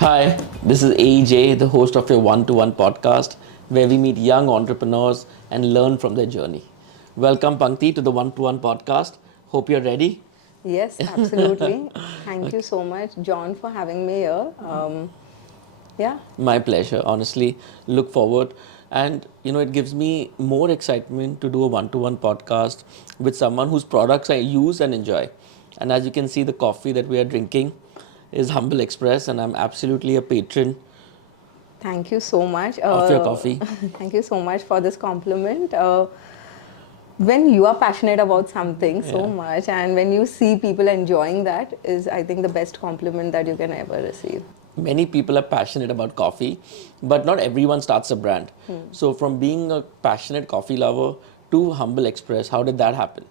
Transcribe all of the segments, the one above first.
Hi, this is AJ, the host of your one-to-one podcast, where we meet young entrepreneurs and learn from their journey. Welcome, Pankti, to the one-to-one podcast. Hope you're ready. Yes, absolutely. Thank you so much, John, for having me here. Yeah, My pleasure, honestly. Look forward. And, it gives me more excitement to do a one-to-one podcast with someone whose products I use and enjoy. And as you can see, the coffee that we are drinking is Humble Express, and I'm absolutely a patron thank you so much. of your coffee. Thank you so much for this compliment. When you are passionate about something so Yeah. much, and when you see people enjoying that, is I think the best compliment that you can ever receive. Many people are passionate about coffee, but not everyone starts a brand. So, from being a passionate coffee lover to Humble Express, how did that happen?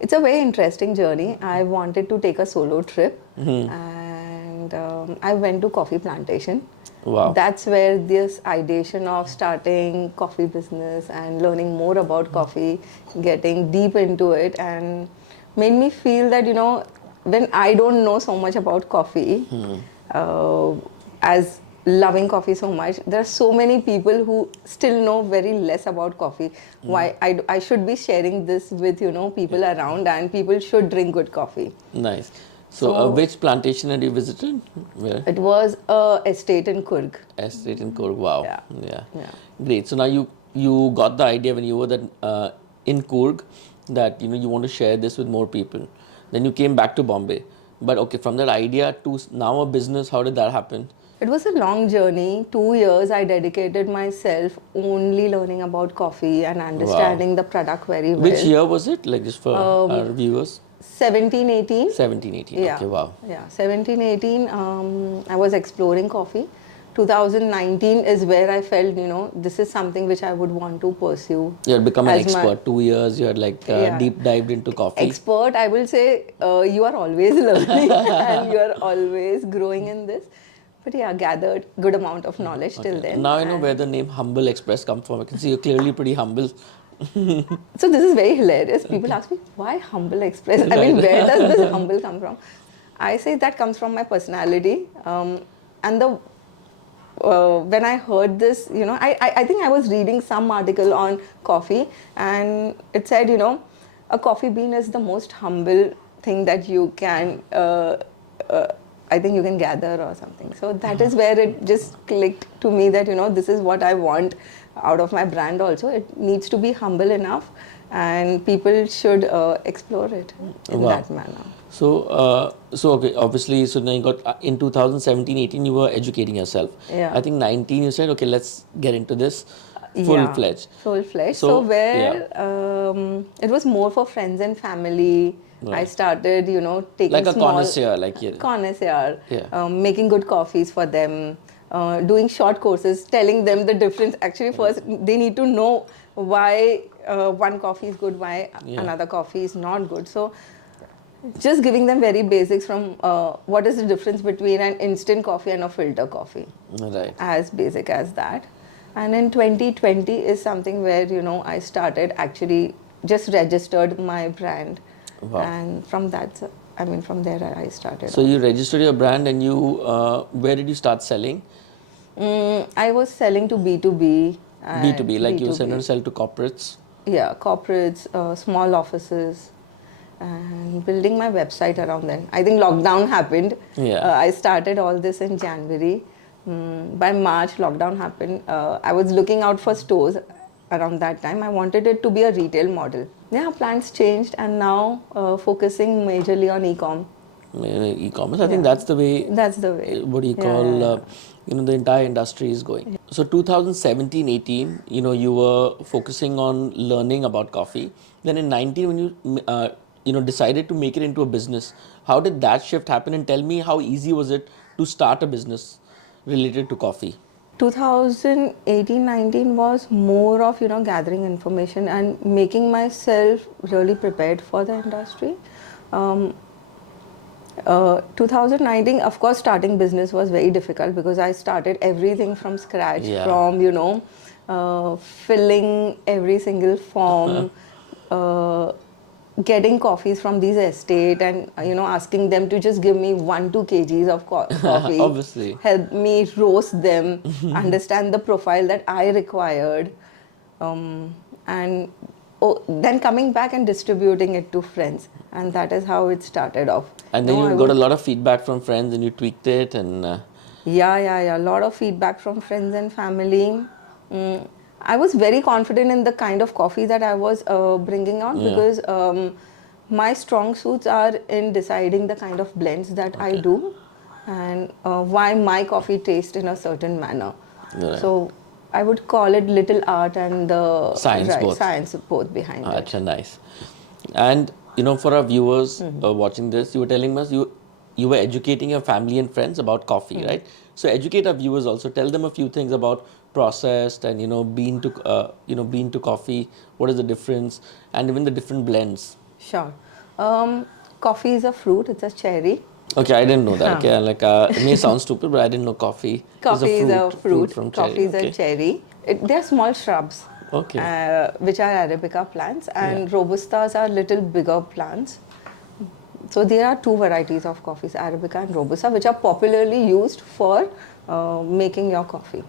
It's a very interesting journey. I wanted to take a solo trip, and I went to coffee plantation. Wow. That's where this ideation of starting coffee business and learning more about coffee, getting deep into it, and made me feel that when I don't know so much about coffee, uh, as loving coffee so much, there are so many people who still know very less about coffee. Why I should be sharing this with people around, and people should drink good coffee. Nice. So, So which plantation had you visited? Where? it was a estate in Kurg. Estate in Coorg. Wow. Yeah, Yeah. yeah. Great. So now you got the idea when you were in Coorg that you want to share this with more people. Then you came back to Bombay. But okay, from that idea to now a business, how did that happen? It was a long journey. 2 years I dedicated myself only learning about coffee and Wow. understanding the product very Which well. year was it? Like just for our viewers? 17, 18. 17, 18. Yeah, Okay, wow. yeah. 17, 18. I was exploring coffee. 2019 is where I felt, this is something which I would want to pursue You had become an as my, expert. 2 years, you had like yeah, deep dived into coffee. expert. I will say you are always learning and you are always growing in this. But yeah, gathered good amount of knowledge till Okay. then. Now I know where And the name Humble Express comes from. I can see you're clearly pretty humble. so this is very hilarious. People ask me, why Humble Express? I mean, Right. where does this humble come from? I say that comes from my personality. And the when I heard this, I think I was reading some article on coffee, and it said, a coffee bean is the most humble thing that you can, I think you can gather or something. So that is where it just clicked to me that, this is what I want out of my brand also. It needs to be humble enough, and people should explore it in Wow. that manner. So okay, obviously, so then you got in 2017, 18, you were educating yourself. Yeah. I think 19, you said, okay, let's get into this full Yeah, fledged. full-fledged. So So, yeah, where it was more for friends and family. I right. started, taking Like a small connoisseur, like, yeah. connoisseur, Yeah. making good coffees for them, doing short courses, telling them the difference. Actually, first they need to know why one coffee is good, why Yeah. another coffee is not good. So just giving them very basics from what is the difference between an instant coffee and a filter coffee, Right. as basic as that. And in 2020 is something where I started actually just registered my brand, Wow. and from that, I mean, from there I started So off. you registered your brand and where did you start selling? I was selling to B2B and B2B, like you sell and B2B. sell to corporates. Yeah, corporates, small offices, and building my website around then. I think lockdown happened. Yeah. I started all this in January. By March, lockdown happened. I was looking out for stores around that time. I wanted it to be a retail model. Yeah, plans changed, and now focusing majorly on e-com. E-commerce. I think Yeah, that's the way, that's the way. what do you Yeah, yeah, call, yeah. the entire industry is going. So 2017, 18, you were focusing on learning about coffee. Then in 19, when decided to make it into a business, how did that shift happen? And tell me how easy was it to start a business related to coffee? 2018-19 was more of gathering information and making myself really prepared for the industry. Um, 2019, of course, starting business was very difficult because I started everything from scratch, Yeah. from filling every single form, uh, getting coffees from these estate and asking them to just give me 1-2 kgs of coffee, Obviously. help me roast them, understand the profile that I required, and then coming back and distributing it to friends, and that is how it started off. And then No, you I got a would lot of feedback from friends and you tweaked it and Yeah. A lot of feedback from friends and family. I was very confident in the kind of coffee that I was bringing out, yeah. because my strong suits are in deciding the kind of blends that I Okay. do, and why my coffee tastes in a certain manner. Right. So I would call it little art and the Science both. science both behind it. Acha, nice. And for our viewers watching this, you were telling us you were educating your family and friends about coffee, right? So educate our viewers also. Tell them a few things about processed and bean to coffee. What is the difference, and even the different blends. Sure. Coffee is a fruit. It's a cherry. Okay, I didn't know that. Huh. Okay, like it may sound stupid, but I didn't know coffee is a Coffee is a fruit fruit. from Coffee cherry. is a Okay. cherry. They're small shrubs, Okay. which are Arabica plants, and Robustas are little bigger plants. So there are two varieties of coffees, Arabica and Robusta, which are popularly used for making your coffee.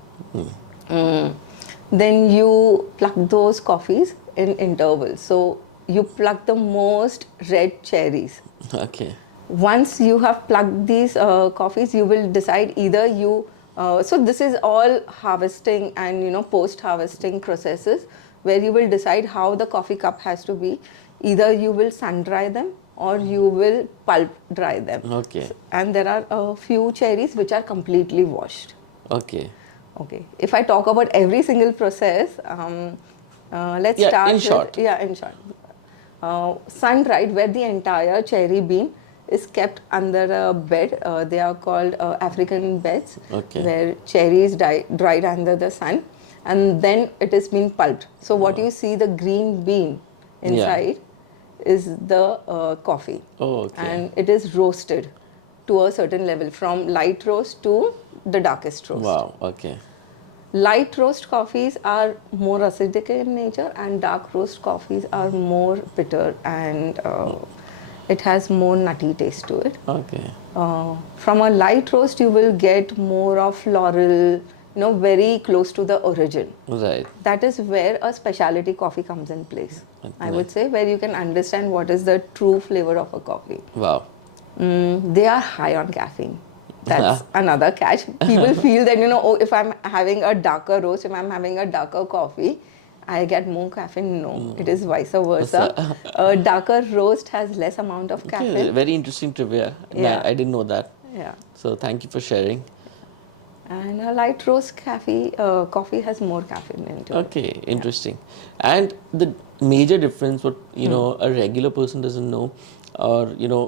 Then you pluck those coffees in intervals. So you pluck the most red cherries. Okay. Once you have plucked these coffees, you will decide either you so this is all harvesting and post harvesting processes, where you will decide how the coffee cup has to be. Either you will sun dry them or you will pulp dry them. Okay. And there are a few cherries which are completely washed. Okay. Okay, if I talk about every single process, let's start in short. in short. Sun dried, where the entire cherry bean is kept under a bed. They are called African beds, Okay. where cherry is dried under the sun, and then it is been pulped. So what you see, the green bean inside, is the coffee. Oh, okay. And it is roasted to a certain level, from light roast to the darkest roast. Wow. Okay. Light roast coffees are more acidic in nature, and dark roast coffees are more bitter, and it has more nutty taste to it. Okay. From a light roast, you will get more of floral, very close to the origin. Right. That is where a specialty coffee comes in place. I would say, where you can understand what is the true flavor of a coffee. Wow. They are high on caffeine. That's another catch. People feel that, if I'm having a darker roast, if I'm having a darker coffee, I get more caffeine. No, it is vice versa. A darker roast has less amount of caffeine. Okay, very interesting trivia. Yeah. I didn't know that. Yeah. So thank you for sharing. And a light roast coffee has more caffeine into it. Okay, interesting. And the major difference, what a regular person doesn't know, or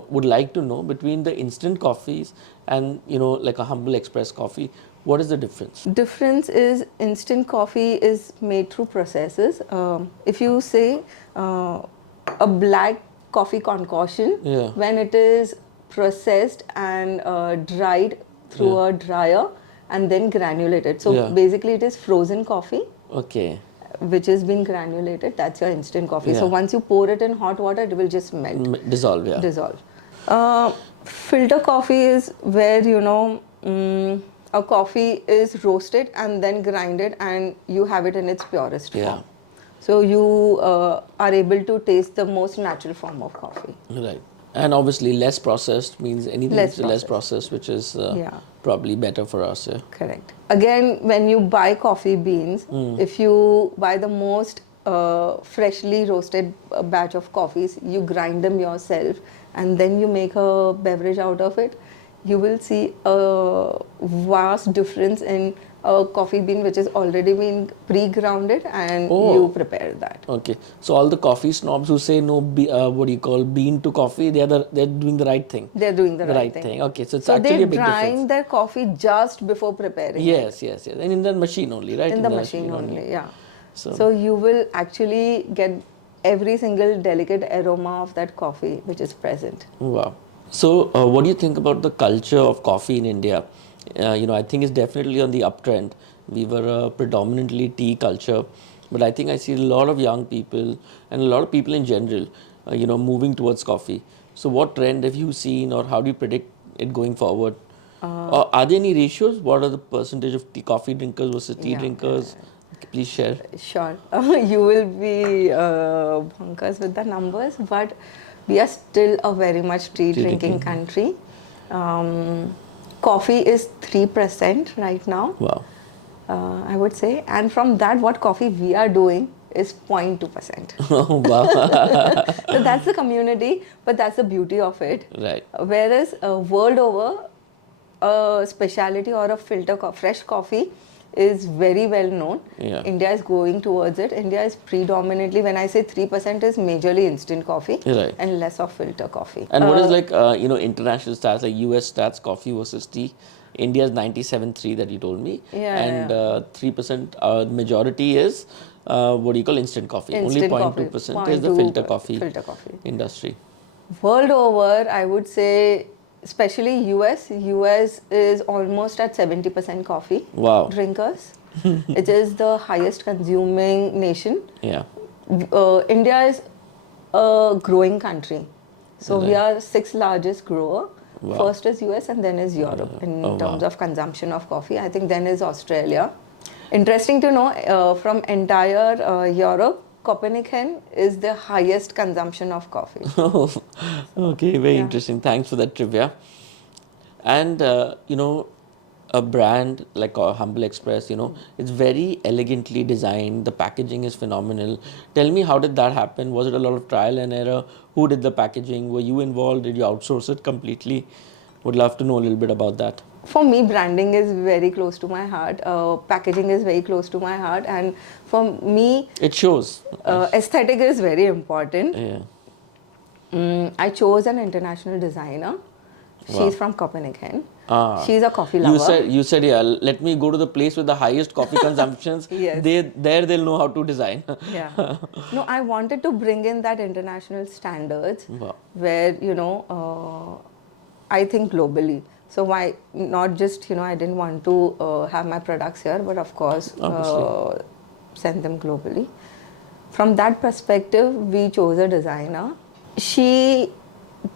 would like to know, between the instant coffees and like a humble express coffee, what is the difference? Difference is, instant coffee is made through processes. If you say a black coffee concoction, when it is processed and dried through a dryer and then granulated. So basically it is frozen coffee. Okay. Which has been granulated, that's your instant coffee. So once you pour it in hot water, it will just melt. Dissolve, yeah. Dissolve. Filter coffee is where, a coffee is roasted and then grinded and you have it in its purest form. So you are able to taste the most natural form of coffee. Right. And obviously less processed means anything less processed, which is probably better for us. Yeah. Correct. Again, when you buy coffee beans, if you buy the most freshly roasted batch of coffees, you grind them yourself and then you make a beverage out of it, you will see a vast difference in a coffee bean which has already been pre-grounded and you prepare that. Okay, so all the coffee snobs who say no, what do you call, bean to coffee, they're doing the right thing. They're doing the right thing. Okay, so it's actually a big difference. So they grind their coffee just before preparing. Yes, and in the machine only, right? In the machine only, yeah. So you will actually get every single delicate aroma of that coffee which is present. Wow. So what do you think about the culture of coffee in India? I think it's definitely on the uptrend. We were a predominantly tea culture, but I think I see a lot of young people and a lot of people in general moving towards coffee. So what trend have you seen, or how do you predict it going forward? Or are there any ratios? What are the percentage of coffee drinkers versus tea Yeah, drinkers? Please share. sure. You will be bonkers with the numbers, but we are still a very much tea Tea drinking drinking. country. Um, Coffee is 3% right now, Wow. I would say. And from that, what coffee we are doing is 0.2%. Oh, wow. So that's the community, but that's the beauty of it. Right. Whereas world over, a specialty or a fresh coffee is very well known. Yeah. India is going towards it. India is predominantly, when I say 3%, is majorly instant coffee Right. and less of filter coffee. And what is like, international stats, like US stats, coffee versus tea? India's 97.3 that you told me. Yeah, And yeah. 3% majority is, what do you call instant coffee? Instant Only coffee, 0.2% is the filter coffee filter coffee. industry. World over, I would say, especially US is almost at 70% coffee Wow. drinkers. It is the highest consuming nation. Yeah. India is a growing country. So we Right. are sixth largest grower. Wow. First is US and then is Europe in Oh, terms wow. of consumption of coffee. I think then is Australia. Interesting to know, from entire Europe, Copenhagen is the highest consumption of coffee. Oh, okay, very Yeah. interesting. Thanks for that trivia. And a brand like Humble Express, it's very elegantly designed. The packaging is phenomenal. Tell me, how did that happen? Was it a lot of trial and error? Who did the packaging? Were you involved? Did you outsource it completely? Would love to know a little bit about that. For me, branding is very close to my heart. Packaging is very close to my heart. And for me, It shows. aesthetic is very important. Yeah. I chose an international designer. Wow. She's from Copenhagen. Ah. She's a coffee lover. You said, yeah, let me go to the place with the highest coffee consumptions. Yes. They'll know how to design. Yeah. No, I wanted to bring in that international standards Wow. where, I think globally. So why not just, I didn't want to have my products here, but of course, Obviously. send them globally. From that perspective, we chose a designer.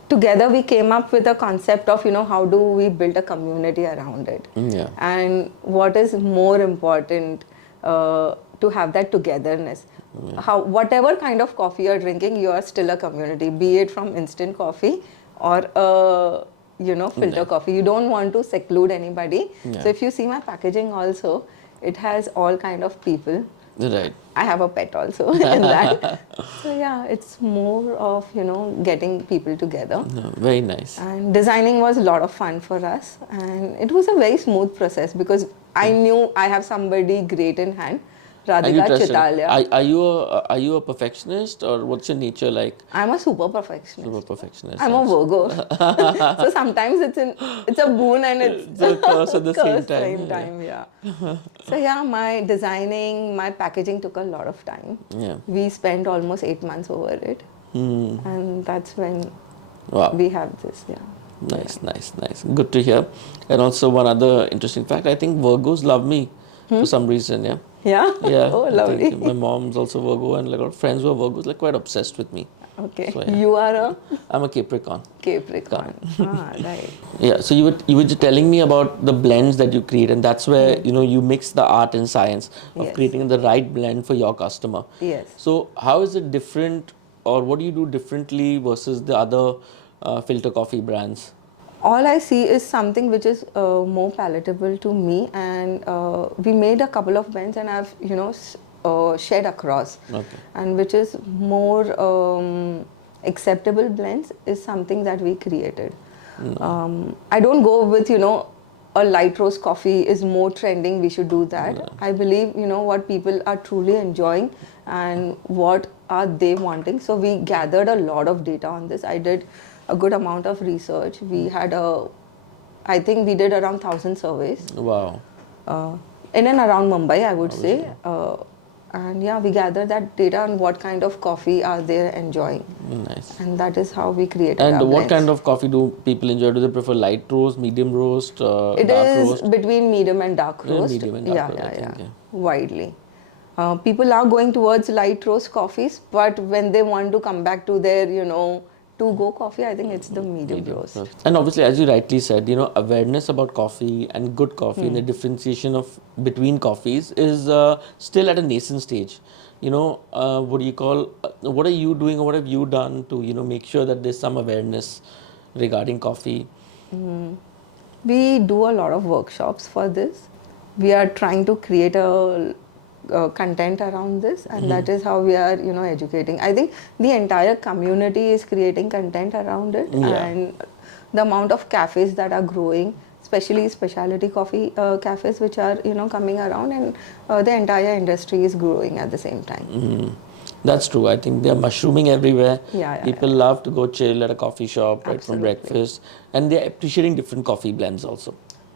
Together we came up with a concept of, how do we build a community around it. Yeah. And what is more important, to have that togetherness. Whatever kind of coffee you're drinking, you are still a community, be it from instant coffee or filter coffee. You don't want to seclude anybody. Yeah. So if you see my packaging also, it has all kind of people. Right. I have a pet also in that. So yeah, it's more of, getting people together. No, very nice. And designing was a lot of fun for us. And it was a very smooth process because I knew I have somebody great in hand, And you Radhika trusted. Chitalia. Are you a perfectionist, or what's your nature like? I'm a super perfectionist. Super perfectionist. I'm a Virgo. So sometimes it's a boon and it's a curse at the same curse time. yeah. So yeah, my designing, my packaging took a lot of time. Yeah. We spent almost 8 months over it. And that's when Wow. we have this, yeah. Nice. Good to hear. And also one other interesting fact, I think Virgos love me for some reason, yeah. Yeah? Yeah. Oh, I lovely. think my mom's also Virgo, and like a lot of friends who are Virgos, like quite obsessed with me. Okay. So, yeah. You are a I'm a Capricorn. Capricorn. Right. Yeah, so you were just telling me about the blends that you create, and that's where you mix the art and science of Yes. creating the right blend for your customer. Yes. So how is it different, or what do you do differently versus the other filter coffee brands? All I see is something which is more palatable to me, and we made a couple of blends, and I've shared across. Okay. And which is more acceptable blends is something that we created. I don't go with a light roast coffee is more trending, we should do that. I believe what people are truly enjoying and what are they wanting. So we gathered a lot of data on this. I did a good amount of research. We had I think we did around 1,000 surveys. Wow. In and around Mumbai, I would say. And yeah, we gathered that data on what kind of coffee are they enjoying. Nice. And that is how we created And our what blends. kind of coffee do people enjoy? Do they prefer light roast, medium roast, It dark is roast? between medium and dark Yeah, roast. medium and dark roast, I think, yeah. Widely. People are going towards light roast coffees, but when they want to come back to their, to-go coffee, I think it's the medium roast. And obviously, as you rightly said, awareness about coffee and good coffee and the differentiation of between coffees is still at a nascent stage. What do you call? What are you doing, or what have you done to make sure that there's some awareness regarding coffee? We do a lot of workshops for this. We are trying to create a content around this, and that is how we are, educating. I think the entire community is creating content around it, Yeah. and the amount of cafes that are growing, especially specialty coffee cafes, which are coming around, and the entire industry is growing at the same time. That's true. I think they're mushrooming everywhere. Yeah, People love to go chill at a coffee shop right from Absolutely. breakfast, and they're appreciating different coffee blends also.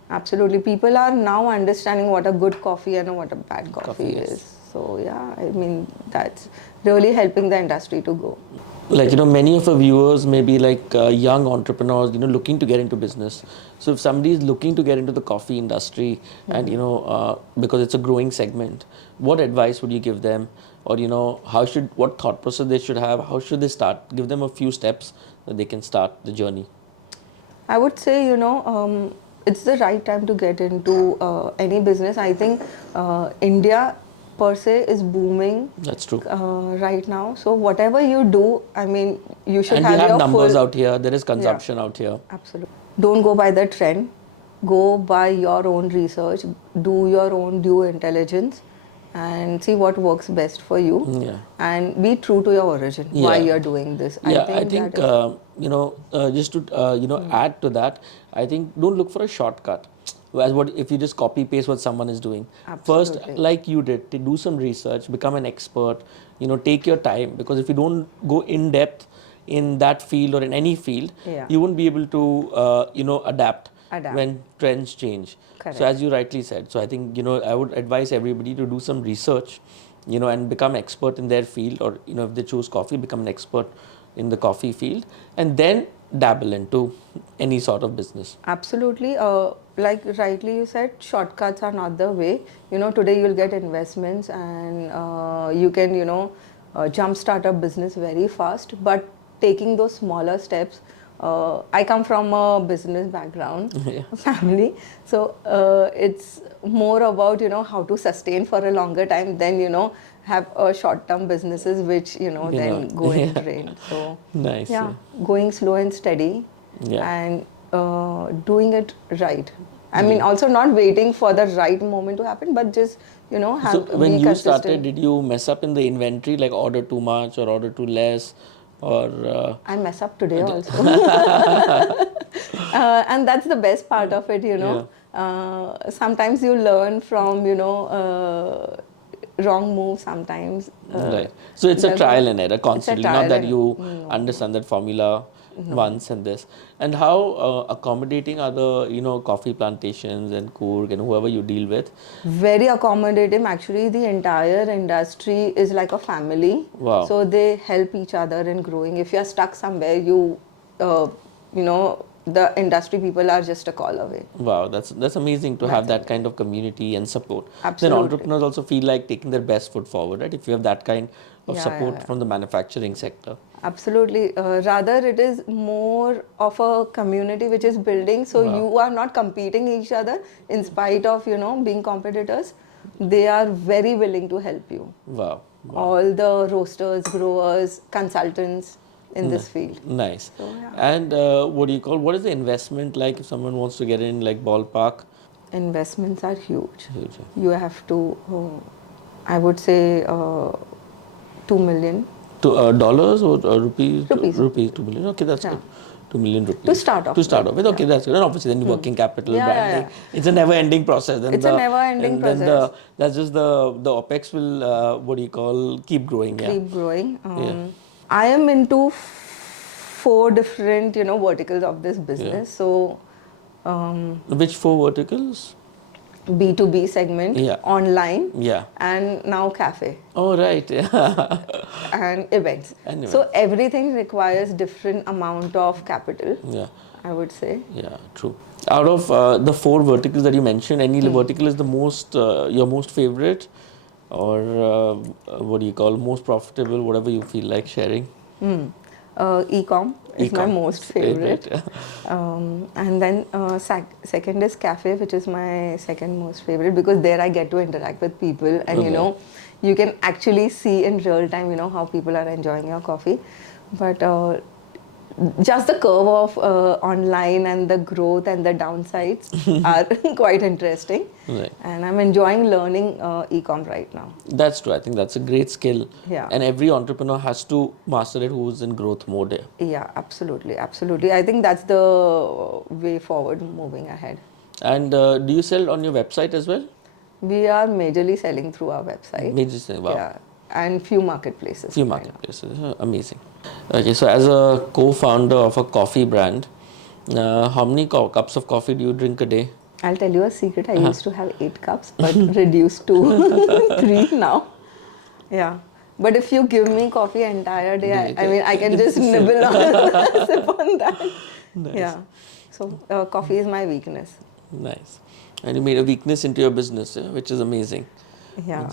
Absolutely. People are now understanding what a good coffee and what a bad coffee Yes. is. So, yeah, I mean, that's really helping the industry to go. Like, many of our viewers may be like young entrepreneurs, looking to get into business. So if somebody is looking to get into the coffee industry and, because it's a growing segment, what advice would you give them? Or, what thought process they should have? How should they start? Give them a few steps that they can start the journey. I would say, it's the right time to get into any business. I think India per se is booming That's true. right now. So whatever you do, I mean, you should And have we have your numbers full. out here. There is consumption out here. Absolutely. Don't go by the trend. Go by your own research. Do your own due intelligence, and see what works best for you. Yeah. And be true to your origin. Why Yeah. you're doing this. Yeah, I think, that is, just to add to that, I think don't look for a shortcut. As what if you just copy paste what someone is doing. First, Absolutely. like you did, to do some research, become an expert. Take your time, because if you don't go in depth in that field or in any field, Yeah. you won't be able to adapt Adapt. when trends change. Correct. So as you rightly said, so I think I would advise everybody to do some research, and become expert in their field, or if they choose coffee, become an expert in the coffee field, and then dabble into any sort of business. Absolutely. Like rightly you said, shortcuts are not the way. Today you'll get investments, and you can, jumpstart a business very fast. But taking those smaller steps, I come from a business background, Yeah. family. So it's more about, how to sustain for a longer time than, have short-term businesses which, then go in drain. So Nice. yeah, going slow and steady, Yeah. and doing it right. I mean, also not waiting for the right moment to happen, but just So when be you consistent. started, did you mess up in the inventory, like order too much or order too less, or I mess up today also, and that's the best part of it. Sometimes you learn from wrong moves. Sometimes right? So it's a there's trial and error constantly. Not trial that and- you no. understand that formula once and this. And how accommodating are the coffee plantations and Coorg and whoever you deal with? Very accommodative. Actually, the entire industry is like a family. Wow. So they help each other in growing. If you're stuck somewhere, the industry people are just a call away. Wow, that's amazing to have that kind of community and support. Then Absolutely. entrepreneurs also feel like taking their best foot forward, right? If you have that kind of Yeah, support yeah, yeah. from the manufacturing sector. Absolutely. Rather, it is more of a community which is building. So you are not competing each other in spite of, being competitors. They are very willing to help you. Wow. All the roasters, growers, consultants in this field. Nice. So, yeah. And what is the investment like if someone wants to get in, like ballpark? Investments are huge. Huge. You have to, I would say, 2 million. To dollars or rupees? Rupees. Rupees, 2 million. Okay, that's Yeah. good. 2 million rupees. To start off To start with, off with. Okay, that's good. And obviously then working capital, Yeah, yeah, branding. It's a never-ending process. Then It's a never-ending and then process. that's just the OPEX will, keep growing. Yeah. Keep growing. Yeah. I am into 4 different, verticals of this business. So, Which 4 verticals? B2B segment, Yeah. online, Yeah. and now cafe Oh, right. Yeah. and events. And So everything requires different amount of capital, Yeah. I would say. Yeah, true. Out of the 4 verticals that you mentioned, any vertical is the most your most favorite? or what do you call most profitable, whatever you feel like sharing? E-com is my Ecom, most favorite. And then second is cafe, which is my second most favorite because there I get to interact with people and you can actually see in real time how people are enjoying your coffee. But just the curve of online and the growth and the downsides are quite interesting. Right. And I'm enjoying learning e-com right now. That's true. I think that's a great skill. Yeah. And every entrepreneur has to master it who's in growth mode here. Yeah, absolutely, absolutely. I think that's the way forward moving ahead. And do you sell on your website as well? We are majorly selling through our website. Major sale, wow. Yeah, and few marketplaces. Few right now. marketplaces. Amazing. Okay, so as a co-founder of a coffee brand, how many cups of coffee do you drink a day? I'll tell you a secret. I used to have 8 cups, but reduced to 3 now. Yeah. But if you give me coffee entire day, I mean, I can just nibble on, sip on that. Nice. Yeah. So coffee is my weakness. Nice. And you made a weakness into your business, which is amazing. Yeah.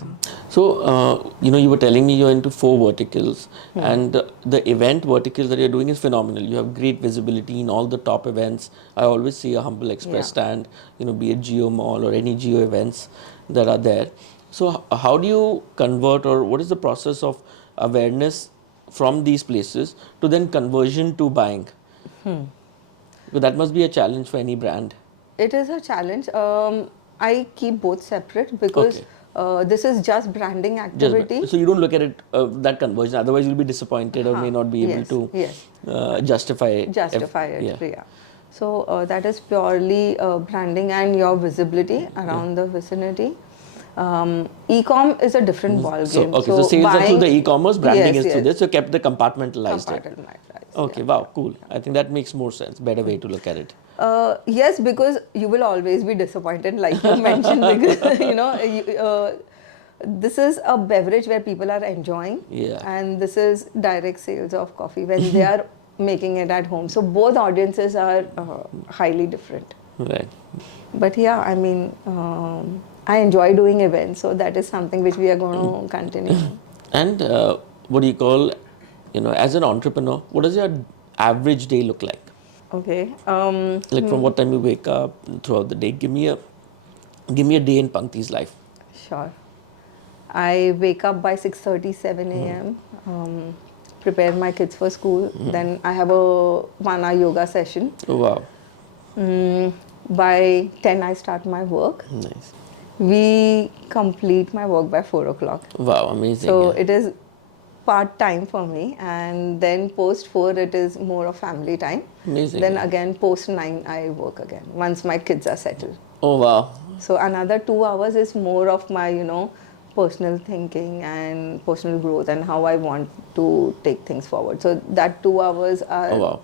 So, you were telling me you're into 4 verticals, and the event vertical that you're doing is phenomenal. You have great visibility in all the top events. I always see a Humble Express stand, be it Geo Mall or any Geo events that are there. So, how do you convert, or what is the process of awareness from these places to then conversion to buying? Because that must be a challenge for any brand. It is a challenge. I keep both separate because this is just branding activity. So you don't look at it that conversion. Otherwise, you'll be disappointed or may not be able to justify it. Justify it. Yeah. So that is purely branding and your visibility around the vicinity. E-com is a different ball game. So sales are through the e-commerce, branding is through this. So kept the compartmentalized. Okay, wow, cool. I think that makes more sense. Better way to look at it. Yes, because you will always be disappointed, like you mentioned, because this is a beverage where people are enjoying, and this is direct sales of coffee when they are making it at home. So both audiences are highly different. Right. But yeah, I mean, I enjoy doing events, so that is something which we are going to continue. And what do you call, as an entrepreneur, what does your average day look like? Okay. Like from what time you wake up throughout the day? Give me a day in Pankti's life. Sure. I wake up by 6:37 a.m. Prepare my kids for school. Then I have a 1-hour yoga session. Oh, wow. By 10 I start my work. Nice. We complete my work by 4 o'clock. Wow, amazing. So it is part time for me, and then post 4 it is more of family time. Amazing. Then again post 9 I work again once my kids are settled. Oh, wow. So another 2 hours is more of my personal thinking and personal growth and how I want to take things forward. So that 2 hours are... Oh, wow.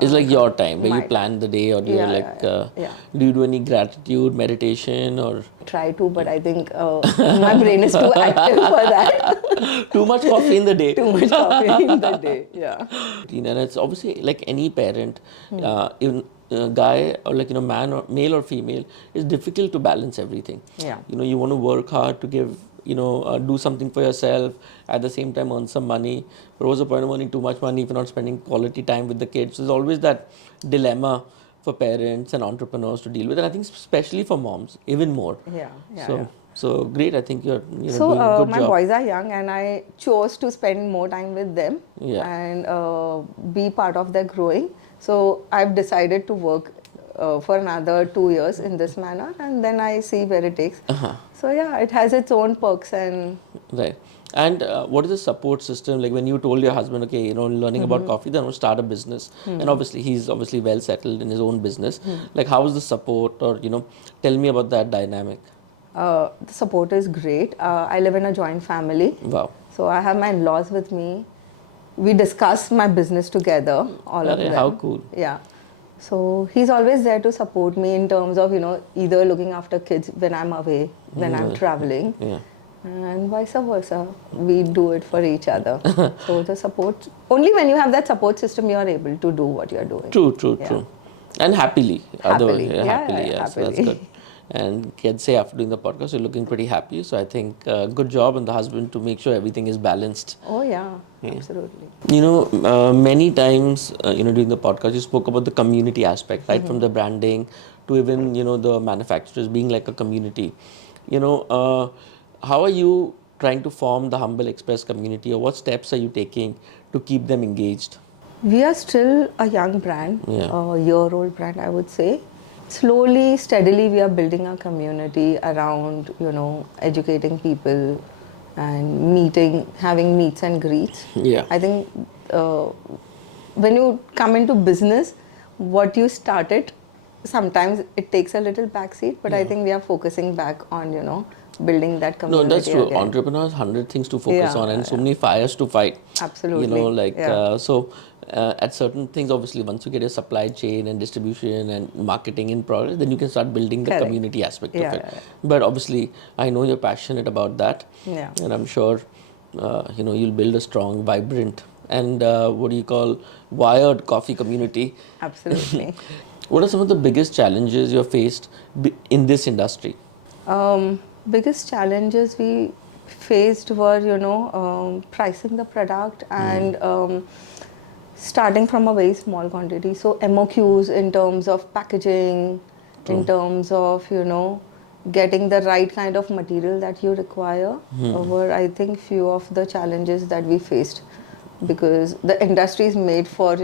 It's like your time where you plan the day, or do you do any gratitude, meditation, or... Try to, but I think my brain is too active for that. Too much coffee in the day. Too much coffee in the day, yeah. And it's obviously like any parent, even a guy or man or male or female, it's difficult to balance everything. Yeah. You want to work hard to give, do something for yourself, at the same time earn some money. But what's the point of earning too much money if you're not spending quality time with the kids? So there's always that dilemma for parents and entrepreneurs to deal with, and I think especially for moms, even more. So great. I think you're doing a good job. My boys are young, and I chose to spend more time with them and be part of their growing. So I've decided to work for another 2 years in this manner, and then I see where it takes. So yeah, it has its own perks and... Right. And what is the support system? Like when you told your husband, okay, learning about coffee, then I'll start a business. And obviously he's well settled in his own business. Like how is the support, or, tell me about that dynamic. The support is great. I live in a joint family. Wow. So I have my in-laws with me. We discuss my business together, all of them. How cool. Yeah. So he's always there to support me in terms of, either looking after kids when I'm away, when I'm traveling. Yeah. And vice versa. We do it for each other. So the support, only when you have that support system, you are able to do what you're doing. True. And happily. Happily. Yes, that's good. And can say after doing the podcast, you're looking pretty happy. So I think good job on the husband to make sure everything is balanced. Oh yeah, absolutely. Many times, during the podcast, you spoke about the community aspect, right? From the branding to even, the manufacturers being like a community. How are you trying to form the Humble Express community, or what steps are you taking to keep them engaged? We are still a young brand, Yeah. a year-old brand, I would say. Slowly, steadily, we are building our community around, educating people and having meets and greets. Yeah. I think uh, when you come into business, what you started, sometimes it takes a little backseat, but I think we are focusing back on, building that No, that's community true. again. Entrepreneurs, 100 things to focus on, and Yeah, so yeah, many fires to fight. absolutely. Yeah. At certain things, obviously, once you get a supply chain and distribution and marketing in progress, then you can start building the Correct. community aspect of Yeah, it. yeah, But obviously, I know you're passionate about that, yeah. and I'm sure, you'll build a strong, vibrant, and what do you call, wired coffee community. Absolutely. What are some of the biggest challenges you've faced in this industry? Biggest challenges we faced were, pricing the product and starting from a very small quantity. So MOQs in terms of packaging, in terms of, getting the right kind of material that you require were, I think, few of the challenges that we faced, because the industry is made for,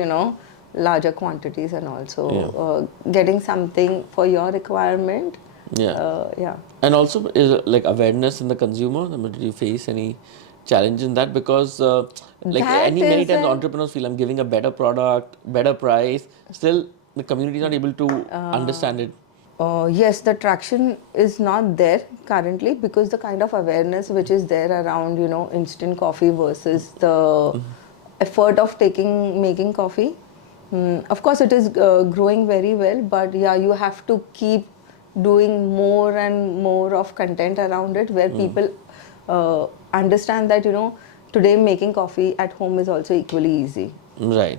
larger quantities, and also Yeah. getting something for your requirement. Yeah. Yeah. And also, is like awareness in the consumer? I mean, did you face any challenge in that? Because like That many is times an entrepreneurs feel I'm giving a better product, better price. Still, the community is not able to understand it. yes, the traction is not there currently, because the kind of awareness which is there around, instant coffee versus the effort of making coffee. Of course, it is growing very well, but yeah, you have to keep doing more and more of content around it, where people understand that, today making coffee at home is also equally easy, Right.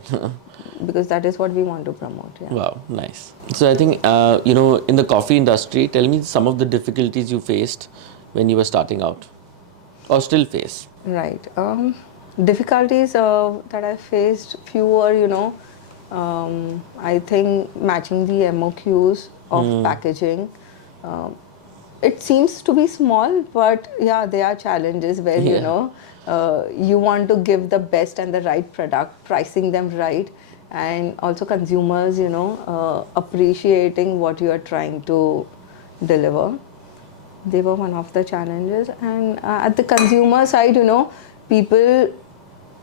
because that is what we want to promote. Yeah. Wow, nice. So I think, in the coffee industry, tell me some of the difficulties you faced when you were starting out, or still face. Right. Difficulties that I faced, few were, I think matching the MOQs of packaging. Um it seems to be small, but yeah, there are challenges where, Yeah. you want to give the best and the right product, pricing them right, and also consumers, appreciating what you are trying to deliver. They were one of the challenges. And at the consumer side, people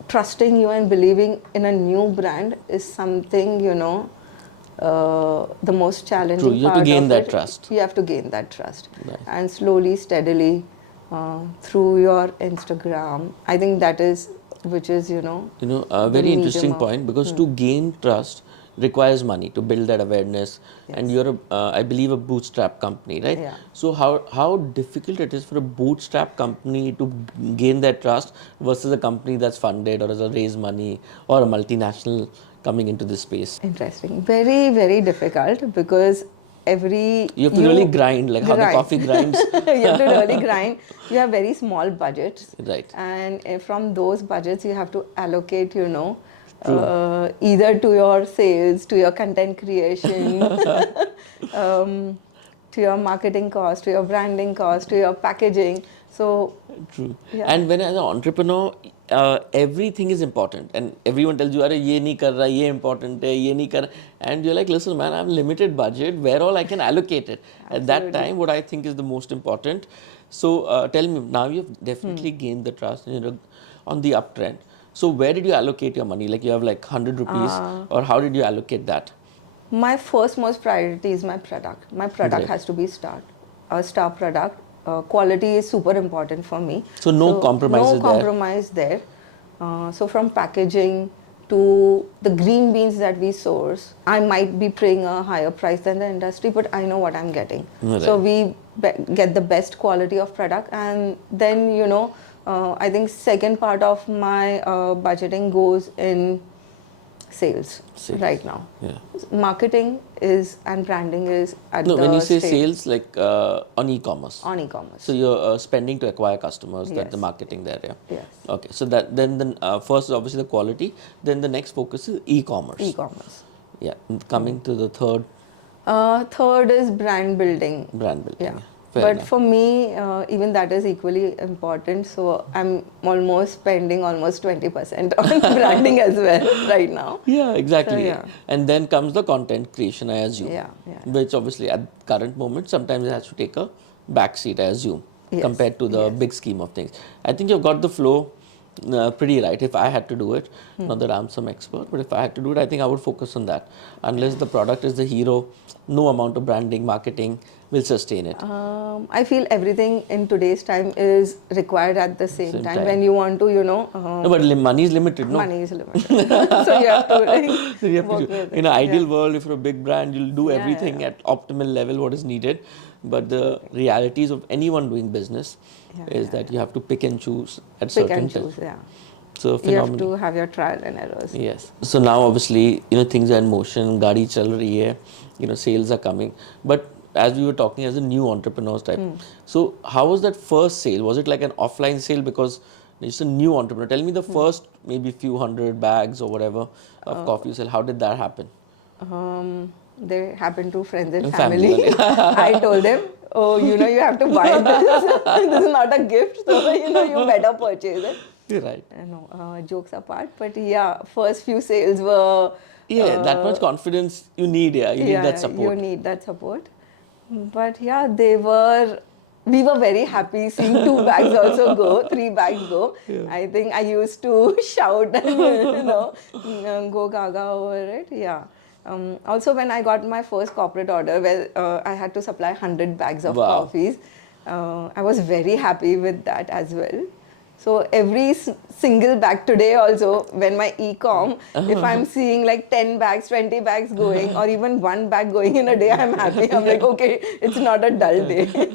trusting you and believing in a new brand is something, the most True. challenging You have to part gain of that it. trust. You have to gain that trust. Nice. And slowly, steadily, through your Instagram, I think that is, which is, A the very medium interesting of. point, because to gain trust requires money to build that awareness, and Yes. you're I believe a bootstrap company, right? Yeah. So how difficult it is for a bootstrap company to gain that trust versus a company that's funded or has raised money, or a multinational coming into this space. Interesting. Very, very difficult, because You have to really grind, like how the grind. coffee grinds. You have to really grind. You have very small budgets, Right. and from those budgets, you have to allocate, True. either to your sales, to your content creation, um, to your marketing cost, to your branding cost, to your packaging. So, True. yeah. And when as an entrepreneur, everything is important, and everyone tells you, "Arey, ye nahi kar raha, ye important hai, ye nahi kar," and you're like, "Listen, man, I have limited budget. Where all I can allocate it." At that Absolutely. time, what I think is the most important. So, tell me now, you've definitely gained the trust, and you're on the uptrend. So, where did you allocate your money? Like you have like 100 rupees, or how did you allocate that? My first most priority is my product. My product Right. has to be a star product. Quality is super important for me. So, no No compromises there. compromise there. So from packaging to the green beans that we source, I might be paying a higher price than the industry, but I know what I'm getting. Right. So we get the best quality of product, and then I think second part of my budgeting goes in Sales, Sales. right now. Yeah. Marketing is and branding is at No, the when you say stage sales, like on e-commerce. on e-commerce. So you're spending to acquire customers, that the Yes. marketing there, yeah. Yes. Okay, so that then the first is obviously the quality, then the next focus is e-commerce. E-commerce. Yeah, and coming to the third, Third is brand building. brand building. Yeah. Yeah. Fair But enough. for me, even that is equally important. So I'm almost spending almost 20% on branding as well right now. Yeah, exactly. yeah. And then comes the content creation, I assume. Yeah, yeah. Which obviously at current moment sometimes it has to take a back seat, I assume, Yes, compared to the yes. big scheme of things. I think you've got the flow pretty right. If I had to do it, not that I'm some expert, but if I had to do it, I think I would focus on that. Unless the product is the hero, no amount of branding, marketing will sustain it. I feel everything in today's time is required at the same Same time. time. When you want to, No, but money is limited, no? money is limited. So you have to like, So you have work to, with in it. an ideal Yeah. world, if you're a big brand, you'll do Yeah, everything yeah. at optimal level, what is needed. But the realities of anyone doing business is that you have to pick and choose at Pick certain and times. choose, yeah. So You have phenomenal. to have your trial and errors. Yes. So now obviously, things are in motion, gaadi chal rahi hai, sales are coming. But as we were talking as a new entrepreneurs type, so how was that first sale? Was it like an offline sale because it's a new entrepreneur? Tell me the first maybe few hundred bags or whatever of coffee you sell. How did that happen? They happen to friends and In family. family. I told them, oh, you have to buy this. This is not a gift, so you better purchase it. You're right. No, jokes apart, but yeah, first few sales were. Yeah, that much confidence you need, yeah. You need that support. You need that support. But yeah, we were very happy seeing 2 bags also go, 3 bags go. I think I used to shout and, go gaga over it. Yeah. Also, when I got my first corporate order where I had to supply 100 bags of Wow. coffees, I was very happy with that as well. So every single bag today also, when my e-com, if I'm seeing like 10 bags, 20 bags going, or even 1 bag going in a day, I'm happy. I'm like, okay, it's not a dull day.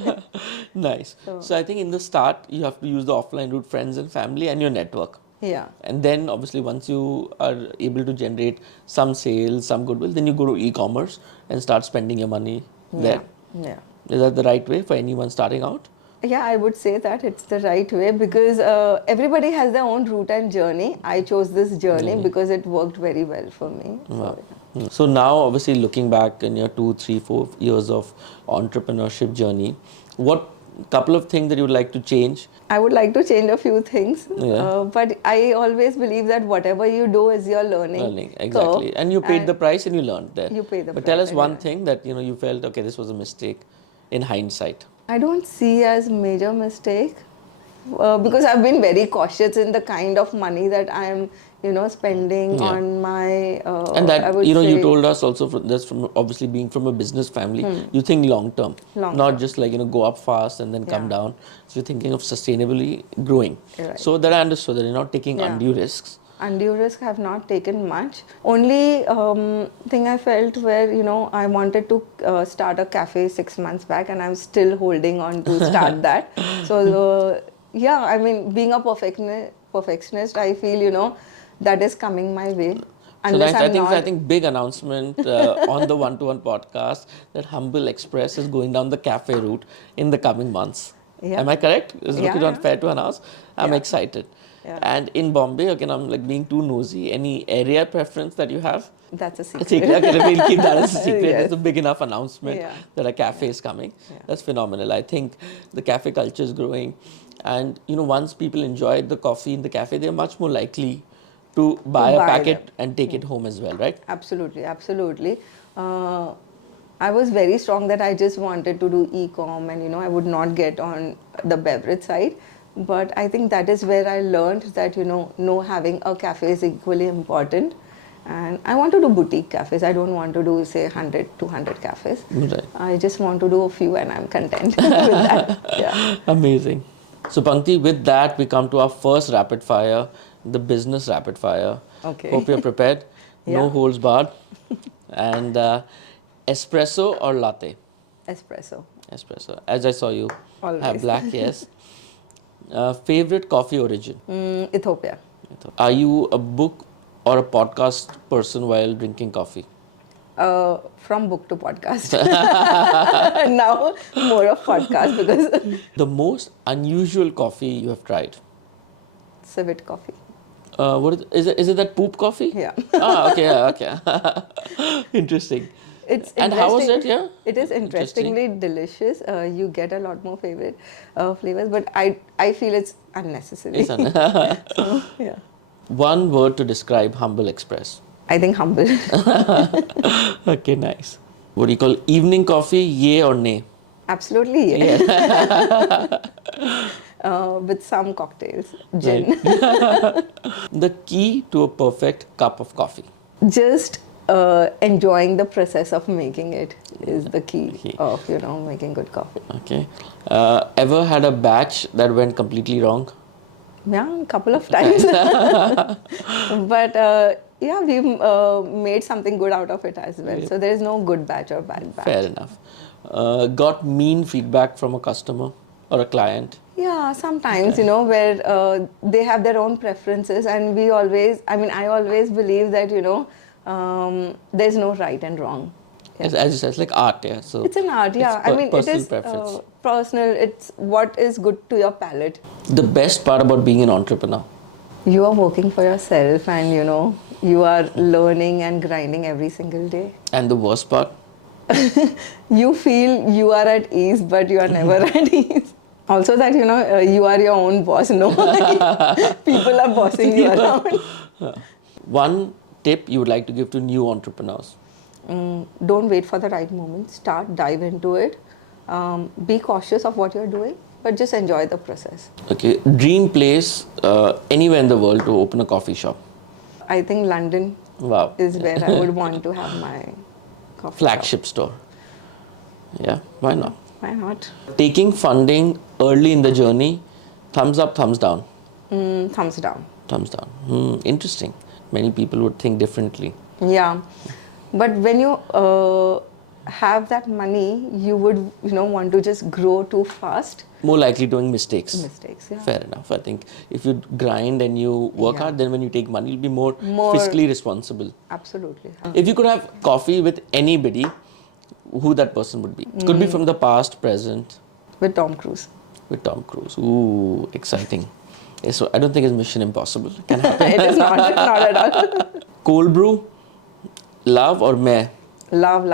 Nice. So I think in the start, you have to use the offline route, friends and family and your network. Yeah. And then obviously once you are able to generate some sales, some goodwill, then you go to e-commerce and start spending your money there. Yeah. Is that the right way for anyone starting out? Yeah, I would say that it's the right way because everybody has their own route and journey. I chose this journey because it worked very well for me. Wow. So now obviously looking back in your 2, 3, 4 years of entrepreneurship journey, what couple of things that you would like to change? I would like to change a few things, Yeah. but I always believe that whatever you do is your learning. Exactly. curve, And you paid the price and you learned there. You pay the But price tell us and one you learn. thing that you felt, okay, this was a mistake in hindsight. I don't see as major mistake because I've been very cautious in the kind of money that I'm, spending on my. And that, I would you say, told us also that's from obviously being from a business family, you think long term, Long not term. just like, go up fast and then come Yeah. down. So you're thinking of sustainably growing. Right. So that I understood that you're not taking Yeah. undue risks. Undue risk have not taken much. Only thing I felt where I wanted to start a cafe 6 months back, and I'm still holding on to start that. So yeah, I mean, being a perfectionist, I feel that is coming my way. So Unless nice. I'm not. I think big announcement on the one-to-one podcast that Humble Express is going down the cafe route in the coming months. Yeah. Am I correct? Is it Yeah, not yeah. fair to announce? I'm Yeah. excited. Yeah. And in Bombay, again, I'm like being too nosy. Any area preference that you have? That's a secret. Okay, we'll keep that as a secret. Yes. It's a big enough announcement Yeah. that a cafe is coming. That's phenomenal. I think the cafe culture is growing. And, once people enjoy the coffee in the cafe, they're much more likely to buy a buy packet them. and take it home as well, right? Absolutely, absolutely. I was very strong that I just wanted to do e-com and I would not get on the beverage side. But I think that is where I learned that having a cafe is equally important. And I want to do boutique cafes. I don't want to do say 100, 200 cafes. Right. I just want to do a few and I'm content with that. Yeah. Amazing. So Pankti, with that we come to our first rapid fire, the business rapid fire. Okay. Hope you're prepared. No Yeah. holds barred. And espresso or latte? Espresso. Espresso. As I saw you have Always. black, yes. Favorite coffee origin? Ethiopia. Are you a book or a podcast person while drinking coffee? From book to podcast. Now more of podcast because The most unusual coffee you have tried? civet coffee. Is it that poop coffee? Yeah. Okay, yeah, okay. Interesting. It's And how was interesting. it? Yeah. It is Interesting. interestingly delicious. You get a lot more favorite flavors, but I feel it's unnecessary. It's So yeah, One word to describe Humble Express. I think humble. Okay, nice. What do you call evening coffee? Yay or nay? Absolutely, yeah. Yeah. With some cocktails, Right. gin. The key to a perfect cup of coffee. Just enjoying the process of making it is the key Key. of making good coffee. Okay. Ever had a batch that went completely wrong? Yeah, a couple of times. But yeah, we've made something good out of it as well. So there is no good batch or bad batch. Fair enough. Got mean feedback from a customer or a client? Yeah, sometimes, where they have their own preferences, and I always believe that, there's no right and wrong. Yeah. As you said, it's like art, yeah. So It's an art, yeah. It personal is preference. personal. It's what is good to your palate. The best part about being an entrepreneur. You are working for yourself, and, you are learning and grinding every single day. And the worst part? You feel you are at ease, but you are never at ease. Also that, you are your own boss. No, people are bossing you around. One tip you would like to give to new entrepreneurs? Don't wait for the right moment. Dive into it. Be cautious of what you're doing, but just enjoy the process. Okay, dream place anywhere in the world to open a coffee shop? I think London Wow. is where I would want to have my coffee Flagship store. Yeah, why not? shop. Why not? Taking funding early in the journey, thumbs up, thumbs down? Thumbs down. Thumbs down. Interesting. Many people would think differently. Yeah, but when you have that money, you would want to just grow too fast. More likely doing mistakes. Mistakes, yeah. Fair enough. I think if you grind and you work Yeah. hard, then when you take money, you'll be more More- fiscally responsible. Absolutely. If you could have coffee with anybody, who that person would be? It could be from the past, present, With Tom Cruise. with Tom Cruise. Ooh, exciting. Yeah, so I don't think it's Mission Impossible. Can happen. It is not at all. Cold brew, love or meh? Love.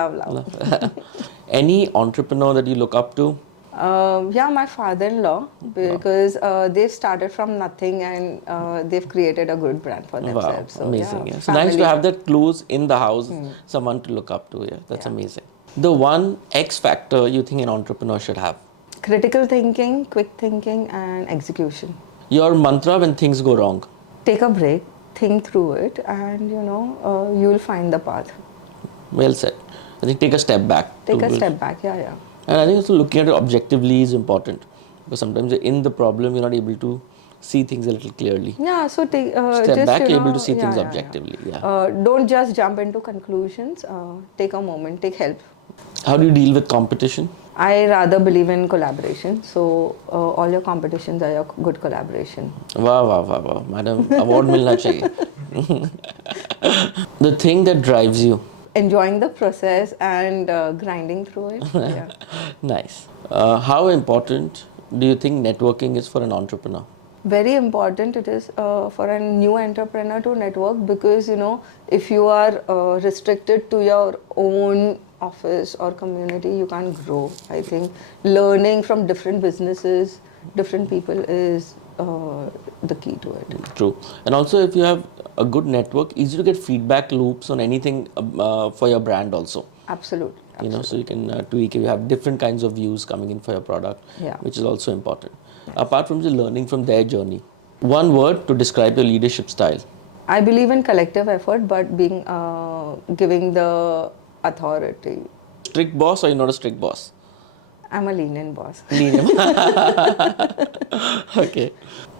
Any entrepreneur that you look up to? Yeah, my father-in-law, because they've started from nothing, and they've created a good brand for Wow, themselves. So, amazing. yeah, Yeah. So nice family. to have that close in the house, someone to look up to. Yeah, that's Yeah. amazing. The one X factor you think an entrepreneur should have? Critical thinking, quick thinking, and execution. Your mantra when things go wrong? Take a break, think through it, and you'll find the path. Well said. I think take a step back. Take a step back. Yeah. And I think also looking at it objectively is important, because sometimes in the problem you're not able to see things a little clearly. Yeah. So take Step just, back, you're able to yeah, see things yeah. objectively. Yeah. Don't just jump into conclusions. Take a moment. Take help. How do you deal with competition? I rather believe in collaboration. So all your competitions are your good collaboration. Wow. Madam, award milna chahiye. The thing that drives you. Enjoying the process and grinding through it. Yeah. Nice. How important do you think networking is for an entrepreneur? Very important it is for a new entrepreneur to network, because if you are restricted to your own office or community, you can't grow. I think learning from different businesses, different people is the key to it. True. And also, if you have a good network, easy to get feedback loops on anything for your brand also. Absolutely. You know, so you can tweak. You have different kinds of views coming in for your product, Yeah. which is also important. Apart from just learning from their journey, one word to describe your leadership style. I believe in collective effort, but giving the authority. Strict boss, or you're not a strict boss? I'm a lenient boss. Medium. Okay.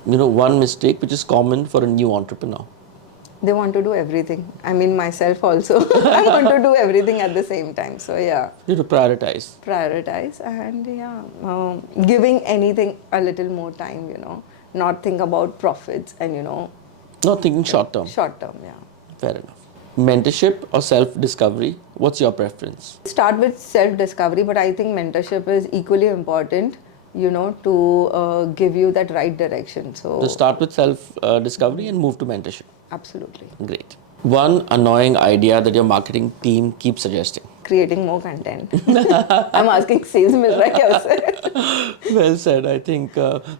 One mistake which is common for a new entrepreneur. They want to do everything. I mean, myself also. I want to do everything at the same time. So yeah, You have to prioritize. prioritize, and giving anything a little more time. Not think about profits and Not thinking short term. short term. Yeah. Fair enough. Mentorship or self-discovery? What's your preference? Start with self-discovery, but I think mentorship is equally important, to give you that right direction. So Start with self-discovery and move to mentorship. absolutely. Great. One annoying idea that your marketing team keeps suggesting. Creating more content. I'm asking sales मिल रहा है क्या उससे? Well said. I think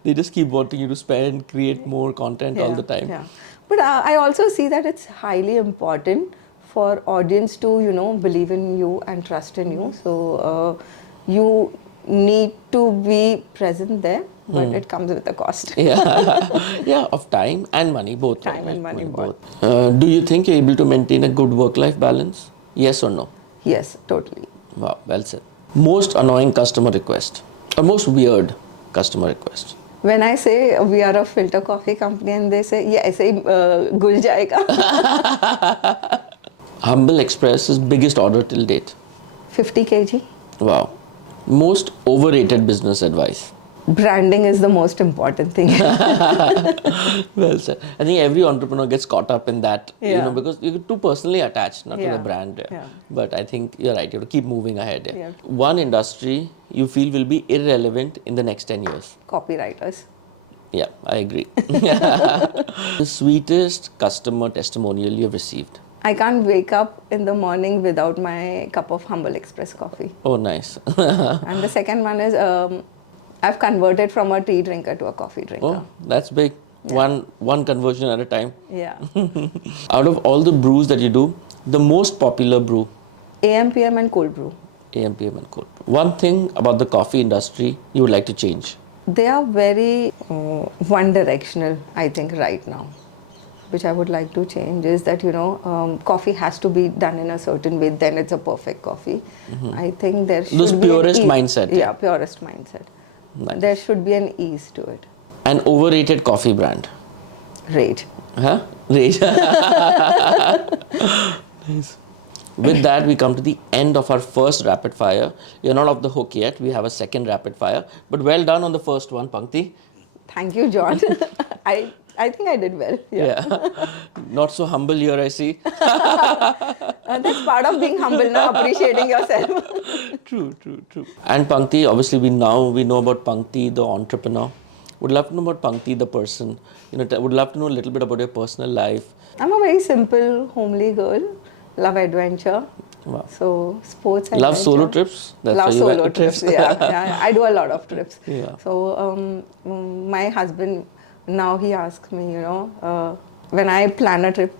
they just keep wanting you to spend, create more content all the time. Yeah. But I also see that it's highly important for audience to, believe in you and trust in you. So you need to be present there, but it comes with a cost. Yeah, of time and money, both. Time right? and money, both. Do you think you're able to maintain a good work-life balance? Yes or no? Yes, totally. Wow, well said. Most annoying customer request or most weird customer request? When I say we are a filter coffee company and they say, yeah, ऐसे ही घुल जाएगा. Humble Express's biggest order till date? 50 kg. Wow. Most overrated business advice? Branding is the most important thing. Well said. I think every entrepreneur gets caught up in that, because you're too personally attached, not to the brand. Yeah. But I think you're right. You have to keep moving ahead. Yeah. One industry you feel will be irrelevant in the next 10 years? Copywriters. Yeah, I agree. The sweetest customer testimonial you've received? I can't wake up in the morning without my cup of Humble Express coffee. Oh, nice. And the second one is I've converted from a tea drinker to a coffee drinker. Oh, that's big. Yeah. One conversion at a time. Yeah. Out of all the brews that you do, the most popular brew? AM, PM and cold brew. AM, PM and cold brew. One thing about the coffee industry you would like to change? They are very one directional, I think, right now. Which I would like to change is that, coffee has to be done in a certain way, then it's a perfect coffee. I think there should Those be purist mindset. Yeah, purist mindset. Nice. There should be an ease to it. An overrated coffee brand? Rage. Huh? Rage. Nice. With that, we come to the end of our first rapid fire. You're not off the hook yet. We have a second rapid fire. But well done on the first one, Pankti. Thank you, John. I think I did well. Yeah. Not so humble here, I see. That's part of being humble now, appreciating yourself. True. And Pankti, obviously we know about Pankti, the entrepreneur. Would love to know about Pankti, the person. Would love to know a little bit about your personal life. I'm a very simple, homely girl. Love adventure. Wow. So sports. Love adventure. solo trips. That's Love why you solo like trips. Yeah. I do a lot of trips. Yeah. So my husband now he asks me, when I plan a trip,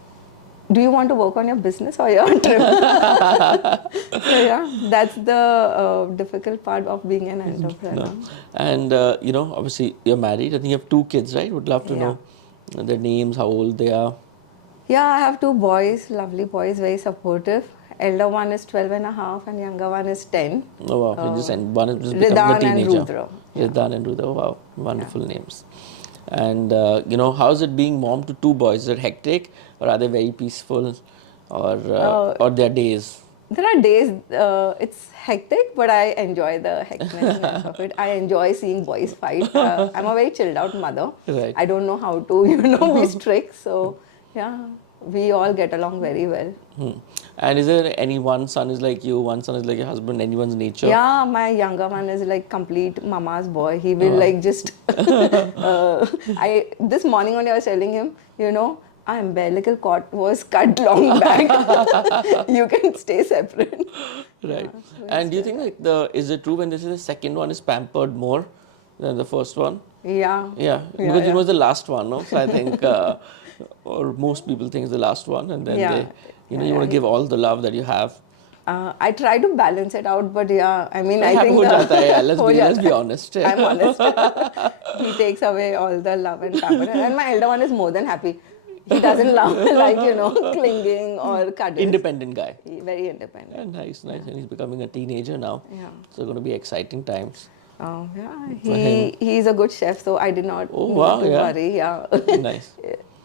do you want to work on your business or your trip? So yeah, that's the difficult part of being an entrepreneur. No. And obviously you're married. I think you have 2 kids, right? Would love to know their names, how old they are. Yeah, I have 2 boys, lovely boys, very supportive. Elder one is 12 and a half and younger one is 10. Oh wow, one is just becoming a Ridan teenager. and Rudra. Ridan and Rudra, wow, wonderful names. And how's it being mom to 2 boys? Is it hectic or are they very peaceful or their days? There are days it's hectic, but I enjoy the hecticness of it. I enjoy seeing boys fight. I'm a very chilled out mother. Right. I don't know how to, be strict. So yeah, we all get along very well. And is there any one son is like you, one son is like your husband, anyone's nature? Yeah, my younger one is like complete mama's boy. He will just. This morning when I was telling him, our umbilical cord was cut long back. You can stay separate. Right. And do you think is it true when this is the second one is pampered more than the first one? Yeah. Yeah. Because it was the last one, no? So I think, or most people think it's the last one, and then you want to give all the love that you have. I try to balance it out, but I mean, I think let's be honest. I'm honest. He takes away all the love and pamper, and my elder one is more than happy. He doesn't love clinging or cuddling. Independent guy. Very independent. Yeah, nice. And he's becoming a teenager now. Yeah. So going to be exciting times. Oh yeah. He's a good chef, so I did not need to worry. Yeah. Nice.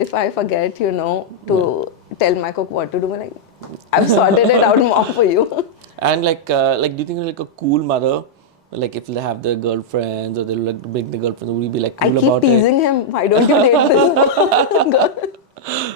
If I forget, to tell my cook what to do, like I've sorted it out more for you. And do you think you're like a cool mother? Like if they have their girlfriends or they'll like bring the girlfriends, would you be like cool about it? I keep teasing him. Why don't you date this girl?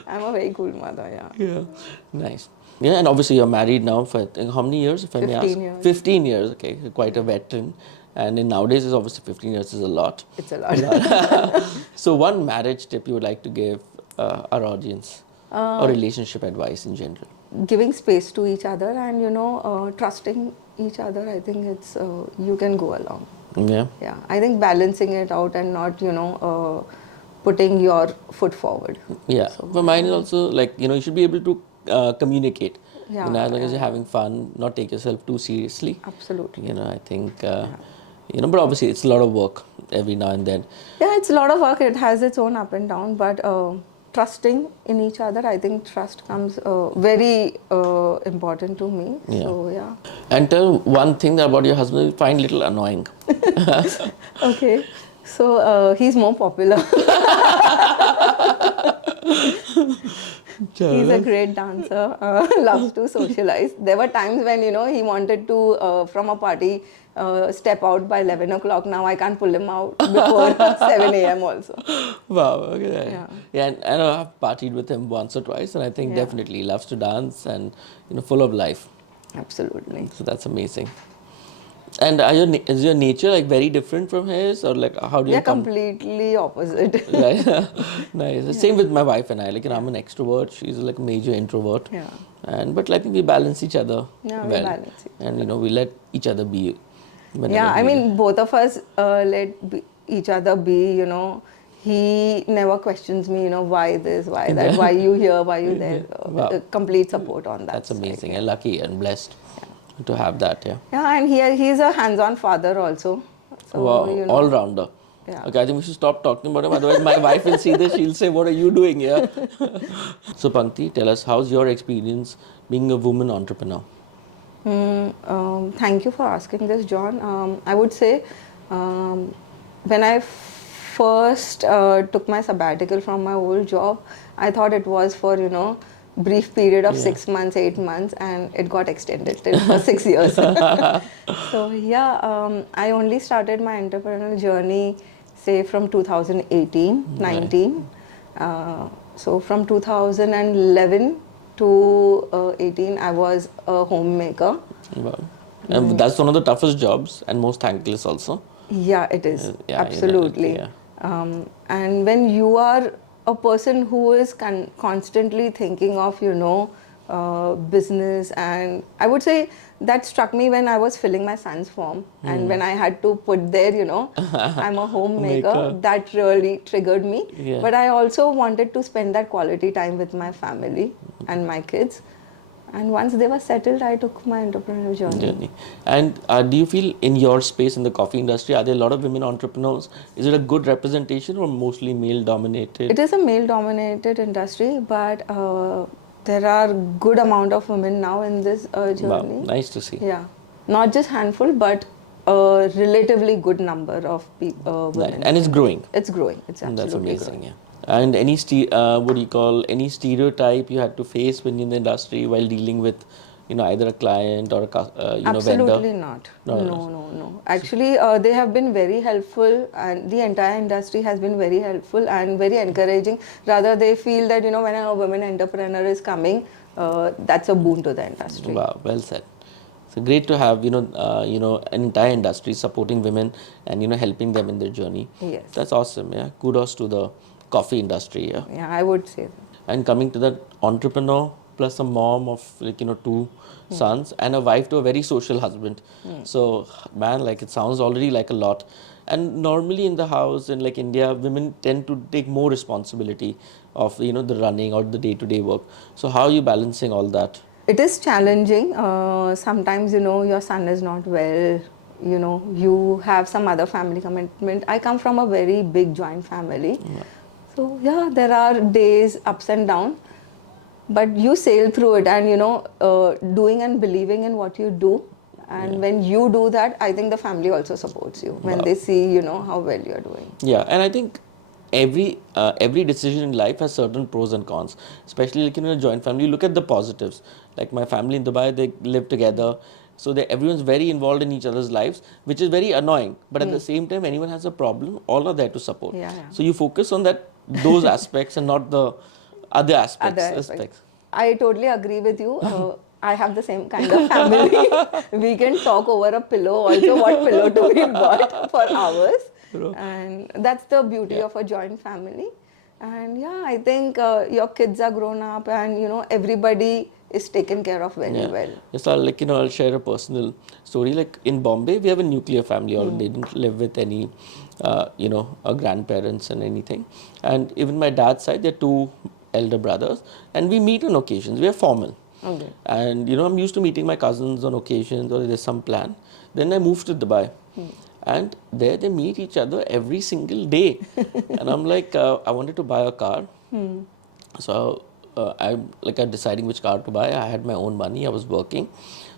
I'm a very cool mother, yeah. Yeah. Nice. Yeah, and obviously you're married now for I think, how many years, if I may ask? 15 years. 15 years, okay. You're quite a veteran. And in nowadays, it's obviously 15 years is a lot. It's a lot. So, one marriage tip you would like to give our audience or Uh, relationship advice in general? Giving space to each other and, trusting each other, I think it's, you can go along. Yeah. Yeah, I think balancing it out and not, putting your foot forward. Yeah. So, For mine is also like, you should be able to communicate. Yeah, As long as you're yeah, having fun, not take yourself too seriously. absolutely. I think, but obviously it's a lot of work every now and then. Yeah, it's a lot of work. It has its own up and down, but trusting in each other, I think trust comes very important to me. Yeah. So, yeah. And tell one thing about your husband you find little annoying. Okay. So, he's more popular. He's a great dancer, loves to socialize. There were times when, he wanted to, from a party, step out by 11 o'clock. Now I can't pull him out before 7 a.m. also. Wow, okay. Yeah. Yeah, and I know I've partied with him once or twice, and I think Yeah. definitely he loves to dance and, full of life. Absolutely. So that's amazing. And is your nature like very different from his, or like how do you They're completely opposite. Right. Nice. Same with my wife and I. Like, I'm an extrovert. She's like a major introvert. Yeah. But like we balance each other Yeah, we well. balance each And we let each other be. Whenever Yeah, I needed. mean, both of us each other be, he never questions me, why this, why that, why you here, why you there. Wow. Complete support on that. That's side, amazing. yeah. And lucky and blessed to have that. Yeah. Yeah, and he's a hands-on father also. So, Wow. All rounder. Yeah. Okay, I think we should stop talking about him. Otherwise, my wife will see this. She'll say, "What are you doing here?" So, Pankti, tell us, how's your experience being a woman entrepreneur? Thank you for asking this, John. I would say when I first took my sabbatical from my old job, I thought it was for, brief period of 6 months, 8 months, and it got extended till for 6 years. So, yeah, I only started my entrepreneurial journey, say, from 2018, 19. So, from 2011 to 18, I was a homemaker. Wow. And that's one of the toughest jobs and most thankless also. Yeah, it is. Yeah, Absolutely. yeah. And when you are a person who is constantly thinking of, business, and I would say that struck me when I was filling my son's form. And when I had to put there, I'm a homemaker, Maker. that really triggered me. Yeah. But I also wanted to spend that quality time with my family and my kids. And once they were settled, I took my entrepreneurial journey. And do you feel in your space in the coffee industry, are there a lot of women entrepreneurs? Is it a good representation or mostly male dominated? It is a male-dominated industry, but there are good amount of women now in this journey. Wow, nice to see. Yeah, not just handful, but a relatively good number of women. And it's growing. It's growing. It's And absolutely that's amazing, growing. yeah. And any any stereotype you had to face when in the industry while dealing with, either a client or a vendor? Absolutely not. No. Actually, they have been very helpful, and the entire industry has been very helpful and very encouraging. Rather, they feel that when a women entrepreneur is coming, that's a boon to the industry. Wow, well said. So great to have an entire industry supporting women and helping them in their journey. Yes. That's awesome. Yeah, kudos to the coffee industry. Yeah. Yeah, I would say that. And coming to that entrepreneur plus a mom of two sons and a wife to a very social husband. So man, like it sounds already like a lot. And normally in the house in like India, women tend to take more responsibility of the running or the day-to-day work. So how are you balancing all that? It is challenging. Sometimes, your son is not well, you have some other family commitment. I come from a very big joint family. So, yeah, there are days ups and downs, but you sail through it and, doing and believing in what you do. And when you do that, I think the family also supports you when they see, how well you're doing. Yeah, and I think every decision in life has certain pros and cons, especially like in a joint family. You look at the positives, like my family in Dubai, they live together, so everyone's very involved in each other's lives, which is very annoying, but at the same time anyone has a problem, all are there to support. Yeah. So you focus on those aspects and not the other aspects. other aspects. I totally agree with you. I have the same kind of family. We can talk over a pillow also, what pillow to be bought for hours. And that's the beauty of a joint family. And yeah, I think your kids are grown up and, everybody is taken care of very well. Yes, I'll share a personal story. Like in Bombay, we have a nuclear family, or they didn't live with any, grandparents and anything. And even my dad's side, there are two elder brothers, and we meet on occasions. We are formal. Okay. And I'm used to meeting my cousins on occasions, or there's some plan. Then I moved to Dubai. And there they meet each other every single day. And I'm like, I wanted to buy a car. So I'm deciding which car to buy. I had my own money. I was working.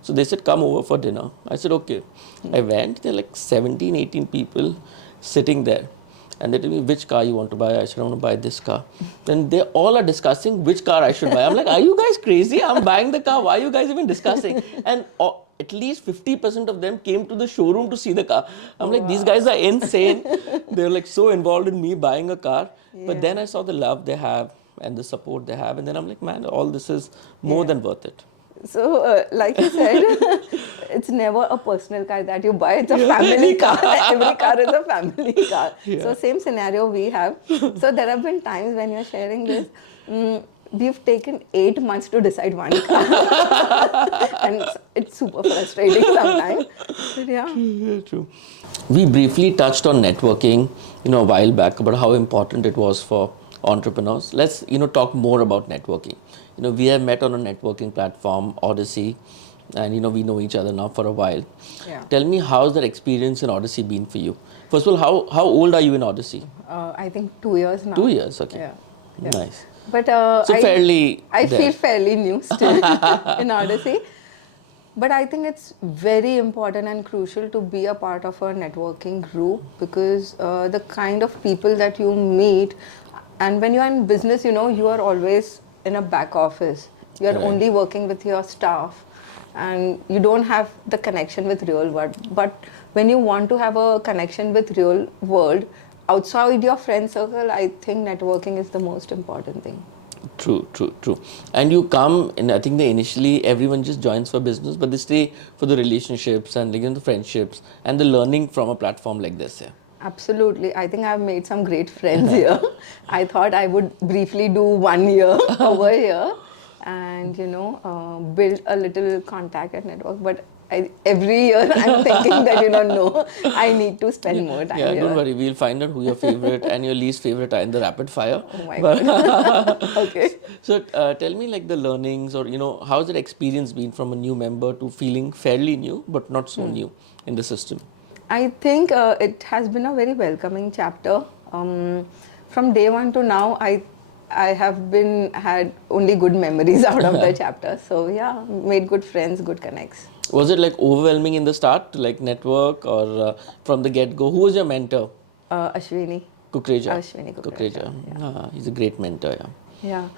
So they said, come over for dinner. I said, okay. I went. There are like 17, 18 people sitting there. And they told me, which car you want to buy? I said, I want to buy this car. Then they all are discussing which car I should buy. I'm like, are you guys crazy? I'm buying the car. Why are you guys even discussing? And at least 50% of them came to the showroom to see the car. I'm like, these guys are insane. They're like so involved in me buying a car. But then I saw the love they have and the support they have. And then I'm like, man, all this is more than worth it. So, like you said, it's never a personal car that you buy. It's a family car. Every car is a family car. So, same scenario we have. So, there have been times when you're sharing this, we've taken 8 months to decide one car. And it's super frustrating sometimes. But yeah. True. We briefly touched on networking, a while back, about how important it was for entrepreneurs. Let's, talk more about networking. We have met on a networking platform, Odyssey, and, we know each other now for a while. Yeah. Tell me, how's that experience in Odyssey been for you? First of all, how old are you in Odyssey? I think 2 years now. 2 years, okay. Yeah. Nice. But so I feel fairly new still in Odyssey. But I think it's very important and crucial to be a part of a networking group, because the kind of people that you meet, and when you're in business, you are always in a back office. You're only working with your staff and you don't have the connection with real world. But when you want to have a connection with real world, outside your friend circle, I think networking is the most important thing. True. And you come, and I think initially everyone just joins for business, but they stay for the relationships and the friendships and the learning from a platform like this. Yeah. Absolutely. I think I've made some great friends here. I thought I would briefly do 1 year over here and, build a little contact and network. But every year I'm thinking that, no, I need to spend more time here. Don't worry. We'll find out who your favorite and your least favorite are in the rapid fire. Oh my God. Okay. So tell me the learnings, or, how's that experience been from a new member to feeling fairly new, but not so new in the system? I think it has been a very welcoming chapter. From day one to now, I have had only good memories out of the chapter. So yeah, made good friends, good connects. Was it overwhelming in the start, network, or from the get-go? Who was your mentor? Ashwini. Kukreja. Ashwini Kukreja. Yeah. He's a great mentor, Yeah.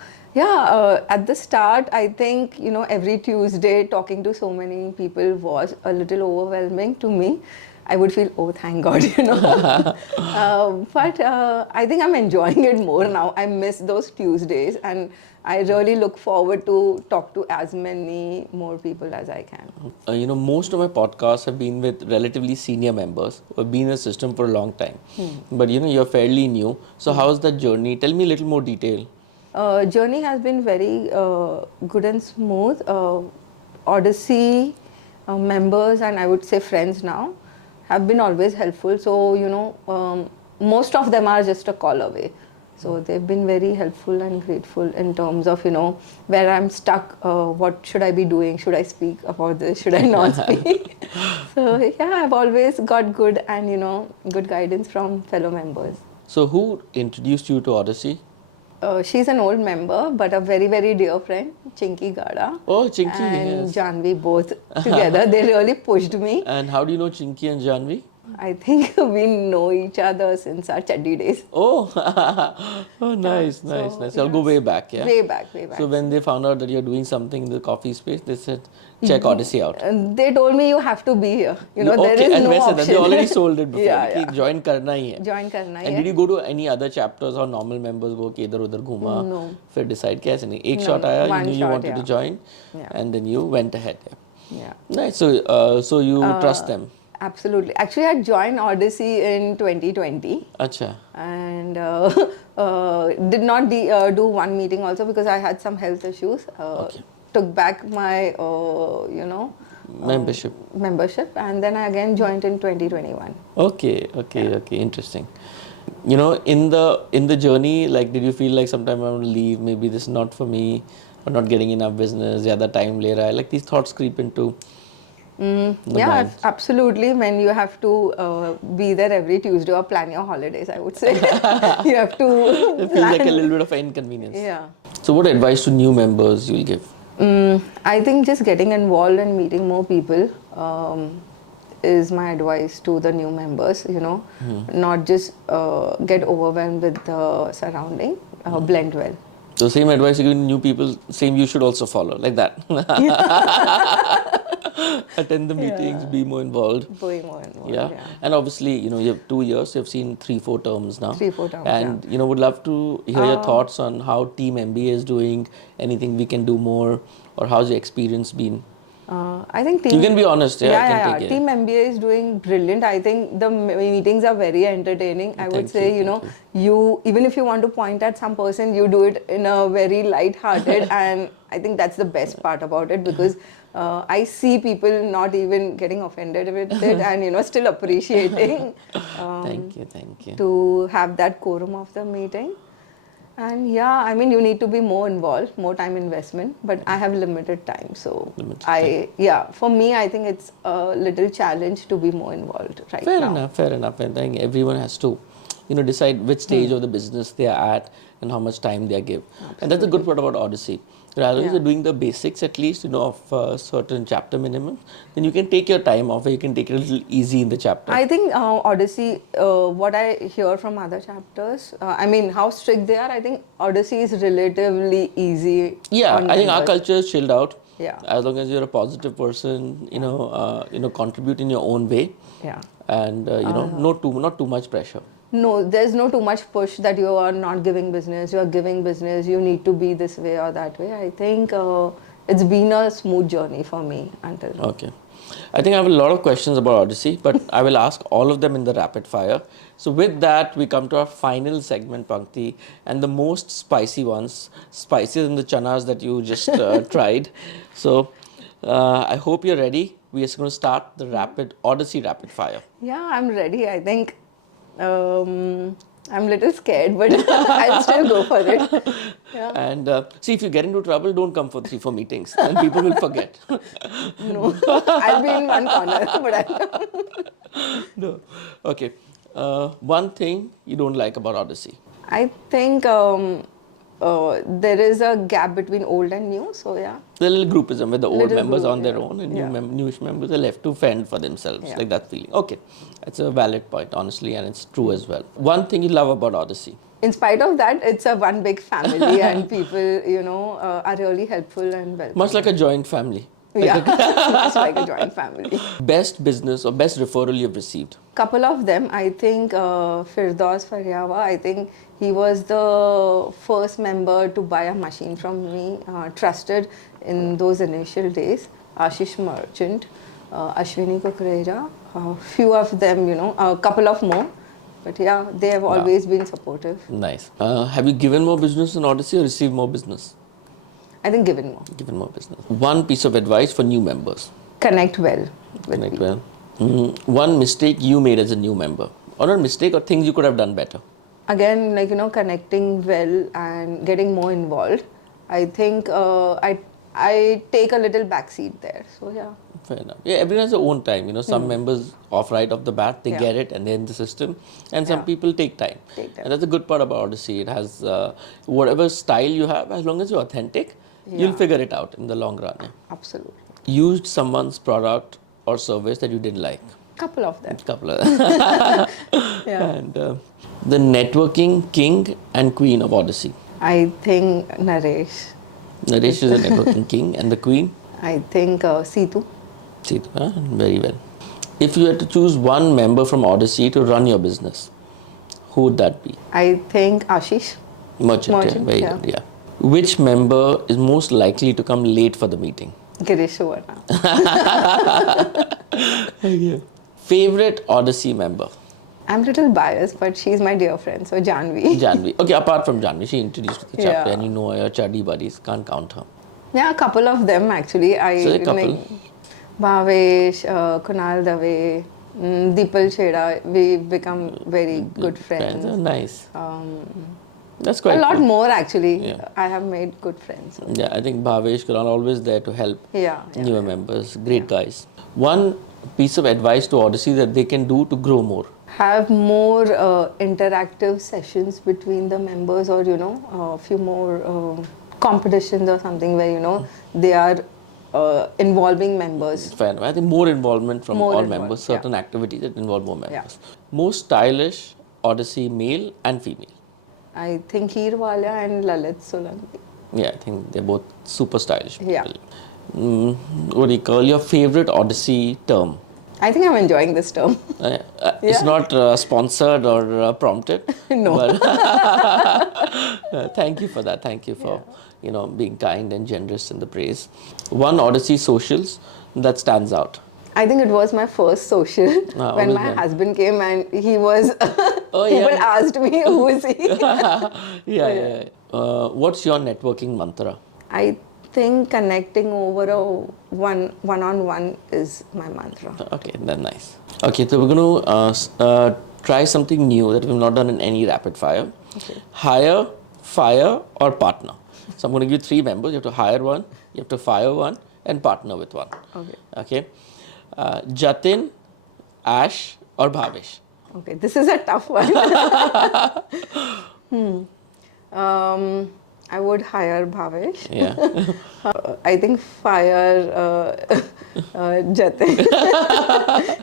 At the start, I think, every Tuesday talking to so many people was a little overwhelming to me. I would feel, oh, thank God, But I think I'm enjoying it more now. I miss those Tuesdays, and I really look forward to talk to as many more people as I can. Most of my podcasts have been with relatively senior members who have been in the system for a long time. But, you're fairly new. So how's that journey? Tell me a little more detail. Journey has been very good and smooth. Odyssey members, and I would say friends now, have been always helpful. So, most of them are just a call away. So they've been very helpful and grateful in terms of, where I'm stuck, what should I be doing? Should I speak about this? Should I not speak? So yeah, I've always got good and, good guidance from fellow members. So who introduced you to Odyssey? She's an old member, but a very, very dear friend, Chinky Gada. Oh, Chinky, and yes. Janvi, both together. They really pushed me. And how do you know Chinky and Janvi? I think we know each other since our chaddi days. Oh, oh, nice, nice, So, nice. I'll go yes. way back, yeah. Way back, way So back. when they found out that you're doing something in the coffee space, they said, check Odyssey out. And they told me you have to be here. There Okay, is and no वैसे that they option. already sold it before. Yeah, कि yeah. join करना ही है. Join करना ही And है. did you go to any other chapters or normal members go कि इधर उधर घूमा? No. फिर decide कैसे नहीं? एक No, shot आया, you one knew you shot, wanted to yeah. join, Yeah. and then you went ahead. Yeah. Yeah. Nice. So, so you trust them? Absolutely. Actually, I joined Odyssey in 2020. अच्छा. And did not do one meeting also because I had some health issues. Okay. Took back my, membership, and then I again joined in 2021. Okay, okay, interesting. You know, in the journey, like, did you feel like sometime I want to leave? Maybe this is not for me, or not getting enough business. ज़्यादा time ले रहा है. Like these thoughts creep into the mind. Absolutely. When you have to be there every Tuesday or plan your holidays, I would say you have to. It feels like a little bit of an inconvenience. Yeah. So, what advice to new members you'll give? I think just getting involved and meeting more people is my advice to the new members. Not just get overwhelmed with the surrounding. Blend well. So, same advice you give new people, same you should also follow, like that. Attend the meetings, be more involved. Be more involved. Yeah. And obviously, you have 2 years, you've seen 3-4 terms now. 3-4 terms. And, would love to hear your thoughts on how Team MBA is doing, anything we can do more, or how's your experience been? I think you can be honest, yeah. I can take it. Team MBA is doing brilliant. I think the meetings are very entertaining. I would say, you even if you want to point at some person, you do it in a very light-hearted, and I think that's the best part about it because I see people not even getting offended with it and still appreciating. Thank you. To have that quorum of the meeting. And you need to be more involved, more time investment, but I have limited time. So for me, I think it's a little challenge to be more involved right now. Fair enough. And I think everyone has to, decide which stage of the business they are at and how much time they give. Absolutely. And that's the good part about Odyssey. Rather than doing the basics at least, of a certain chapter minimum, then you can take your time off or you can take it a little easy in the chapter. I think Odyssey, what I hear from other chapters, how strict they are, I think Odyssey is relatively easy. Yeah, I think our culture is chilled out. Yeah. As long as you're a positive person, contribute in your own way. Yeah. And, not too much pressure. No, there's no too much push that you are not giving business, you are giving business, you need to be this way or that way. I think it's been a smooth journey for me until now. Okay. I think I have a lot of questions about Odyssey, but I will ask all of them in the rapid fire. So with that, we come to our final segment, Pankti, and the most spicy ones, spicier than the chanas that you just tried. So I hope you're ready. We are going to start the Odyssey rapid fire. Yeah, I'm ready. I think I'm a little scared, but I'll still go for it. Yeah. And see, if you get into trouble, don't come for 3-4 meetings, and people will forget. No, I'll be in one corner, but I'll No. Okay. One thing you don't like about Odyssey? I think there is a gap between old and new, so yeah. The little groupism where the old members on their own and newish members are left to fend for themselves, like that feeling. Okay, that's a valid point, honestly, and it's true as well. One thing you love about Odyssey? In spite of that, it's a one big family and people, are really helpful and welcoming. Much like a joint family. Much like a joint family. Best business or best referral you've received? Couple of them. I think Firdaus Faryawa, I think he was the first member to buy a machine from me, trusted in those initial days. Ashish Merchant, Ashwini Kukrera, few of them, a couple of more. But yeah, they have always been supportive. Nice. Have you given more business in Odyssey or received more business? I think given more. Given more business. One piece of advice for new members. Connect well. Connect well. One mistake you made as a new member. Or not mistake, or things you could have done better. Again, connecting well and getting more involved. I think I take a little backseat there. So yeah. Fair enough. Yeah, everyone has their own time. Some members right off the bat, they get it and they're in the system. And some people take time. And that's the good part about Odyssey. It has whatever style you have, as long as you're authentic, you'll figure it out in the long run. Yeah. Absolutely. Used someone's product or service that you didn't like? Couple of them. Couple of Yeah. And the networking king and queen of Odyssey. I think Naresh. Naresh is the networking king, and the queen? I think Seetu. Seetu. Very well. If you had to choose one member from Odyssey to run your business, who would that be? I think Ashish. Merchant, yeah. Very yeah. good, yeah. Which member is most likely to come late for the meeting? Girish Suvarna. Okay. Favorite Odyssey member? I'm a little biased, but she's my dear friend, so Janvi. Janvi. Okay, apart from Janvi, she introduced you to the chapter, Yeah. and you know your chuddy buddies, can't count her. Yeah, a couple of them actually. So a couple. Bhavesh, Kunal Dave, Deepal Chheda, we've become very good friends. Oh, nice. That's quite A lot cool. more actually. Yeah. I have made good friends. Yeah, I think Bhavesh, Kunal always there to help Yeah. newer members. Great guys. One piece of advice to Odyssey that they can do to grow more. Have more interactive sessions between the members, or a few more competitions or something where they are involving members. Fair enough. I think more involvement from More all involved, members, yeah. certain activities that involve more members. Yeah. Most stylish Odyssey male and female. I think Hirwala and Lalit Solanki. Yeah, I think they're both super stylish people. Yeah. What do you call your favorite Odyssey term? I think I'm enjoying this term. It's Yeah. not sponsored or prompted. No. But thank you for that. Thank you for being kind and generous in the praise. One Odyssey socials that stands out. I think it was my first social when always my then. husband came and he was. Oh, people yeah. asked me, who is he? Yeah. What's your networking mantra? I think connecting over a one-on-one is my mantra. Okay, that's nice. Okay, so we're going to try something new that we've not done in any rapid fire. Okay. Hire, fire, or partner. So I'm going to give you 3 members. You have to hire one, you have to fire one, and partner with one. Okay. Jatin, Ash, or Bhavesh. Okay, this is a tough one. I would hire Bhavesh. Yeah. I think fire Jatin.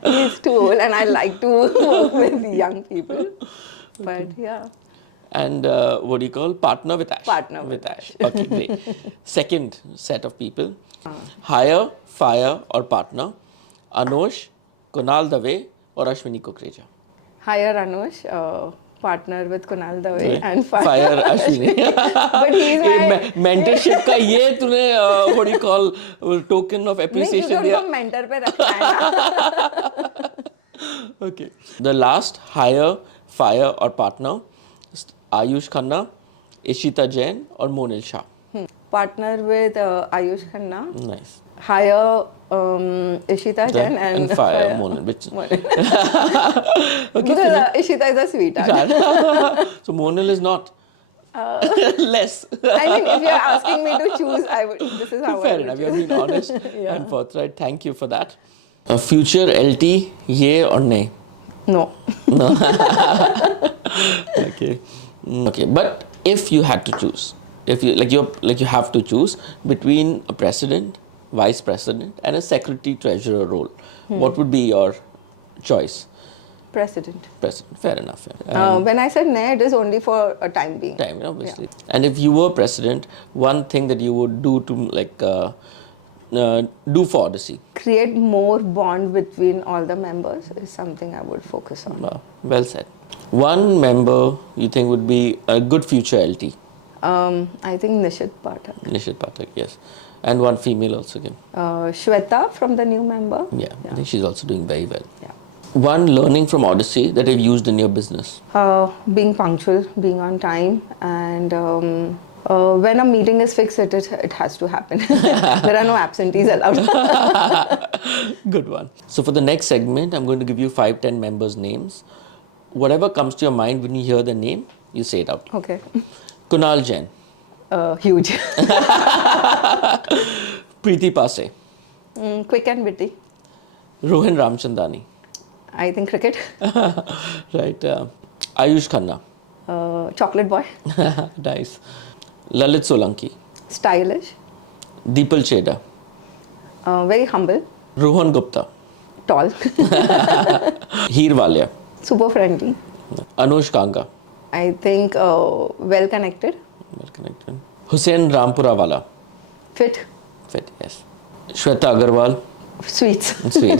He's too old and I like to work with young people. But yeah. And what do you call? Partner with Ash. Partner with Ash. Okay, great. Second set of people. Hire, fire, or partner. Anosh, Kunal Dave, or Ashwini Kukreja. Hire Anush, partner with Kunal Dave and Fire Ashwini. But he's my... Mentorship का ये तूने what do you call token of appreciation नहीं, दिया? क्योंकि उनको mentor पे रखना है ना. Okay. The last hire, fire, or partner. Ayush Khanna, Ishita Jain, or Monil Shah. Partner with Ayush Khanna. Nice. Hire Ishita Jain and fire Monil. Which... Okay, because Ishita is a sweetheart. So Monil is not. Less. I mean, if you're asking me to choose, this is how Fair I would enough. choose. You're being honest Yeah. and forthright. Thank you for that. Future LT, ye or nay? No. Okay. Okay. But if you had to choose, if you you have to choose between a president, vice president, and a secretary treasurer role, what would be your choice? President. President. Fair enough. Yeah. When I said nay, it is only for a time being. Time, obviously. Yeah. And if you were president, one thing that you would do to do for Odyssey? Create more bond between all the members is something I would focus on. Wow. Well said. One member you think would be a good future LT? I think Nishit Pathak. Nishit Pathak, yes. And one female also again. Shweta from the new member. Yeah, I think she's also doing very well. Yeah. One learning from Odyssey that you've used in your business? Being punctual, being on time, and when a meeting is fixed, it has to happen. There are no absentees allowed. Good one. So for the next segment, I'm going to give you 5-10 members' names. Whatever comes to your mind when you hear the name, you say it out. Okay. Kunal Jain. Huge. Preeti Pase. Quick and witty. Rohin Ramchandani. I think cricket. Right. Ayush Khanna. Chocolate boy. Nice. Lalit Solanki. Stylish. Deepal Chheda. Very humble. Rohan Gupta. Tall. Heer Walia. Super friendly. Anush Kanga. I think well connected. Well connected. Hussein Rampura Wala. Fit. Fit, yes. Shweta Agarwal. Sweets. Sweet.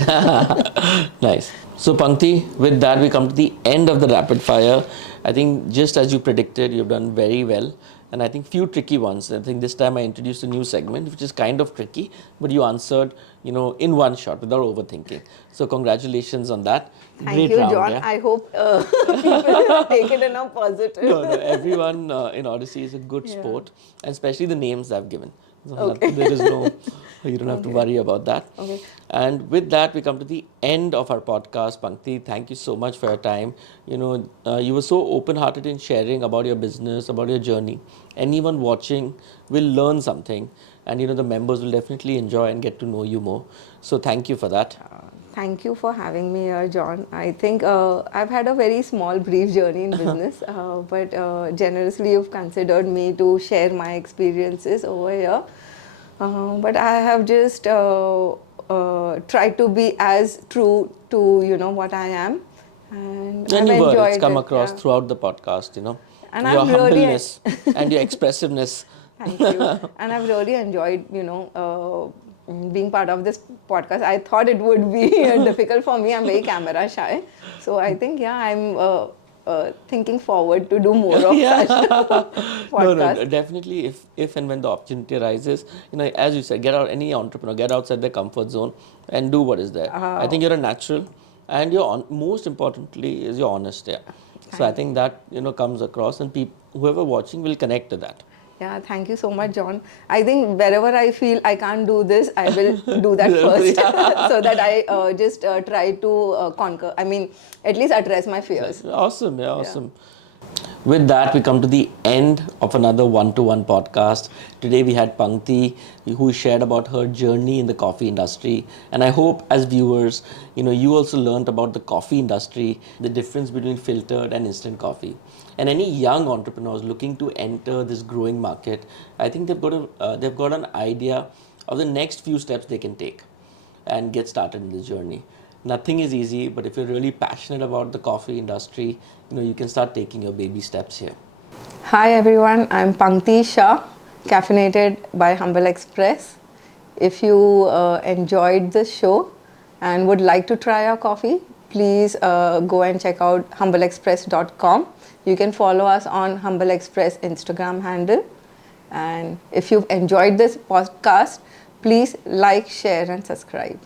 Nice. So, Pankti, with that, we come to the end of the rapid fire. I think just as you predicted, you've done very well. And I think few tricky ones. I think this time I introduced a new segment, which is kind of tricky, but you answered, in one shot without overthinking. So, congratulations on that. Thank Great you, round, John. yeah? I hope people take it in a positive. No, everyone in Odyssey is a good sport, and especially the names I've given. There is no, you don't have to worry about that. Okay. And with that, we come to the end of our podcast. Pankti, thank you so much for your time. You were so open-hearted in sharing about your business, about your journey. Anyone watching will learn something, and the members will definitely enjoy and get to know you more. So thank you for that. Thank you for having me here, John. I think I've had a very small, brief journey in business, but generously you've considered me to share my experiences over here. But I have just tried to be as true to what I am, and And I've you were, it's enjoyed come it. across Yeah. throughout the podcast, And your I've really humbleness and your expressiveness. Thank you. And I've really enjoyed, being part of this podcast. I thought it would be difficult for me. I'm very camera shy. So I think, I'm thinking forward to do more of such No, podcasts. definitely. If and when the opportunity arises, as you said, any entrepreneur, get outside their comfort zone and do what is there. I think you're a natural, and most importantly is you're honest. Yeah. So I think that comes across, and whoever watching will connect to that. Yeah, thank you so much, John. I think wherever I feel I can't do this, I will do that first so that I just try to conquer. I mean, at least address my fears. Awesome, yeah, awesome. With that, we come to the end of another one-to-one podcast. Today we had Pankti, who shared about her journey in the coffee industry. And I hope as viewers, you also learned about the coffee industry, the difference between filtered and instant coffee. And any young entrepreneurs looking to enter this growing market, I think they've got an idea of the next few steps they can take and get started in this journey. Nothing is easy, but if you're really passionate about the coffee industry, you can start taking your baby steps here. Hi everyone, I'm Pankti Shah, caffeinated by Humble Express. If you enjoyed this show and would like to try our coffee, please go and check out humbleexpress.com. You can follow us on Humble Express Instagram handle. And if you've enjoyed this podcast, please like, share and subscribe.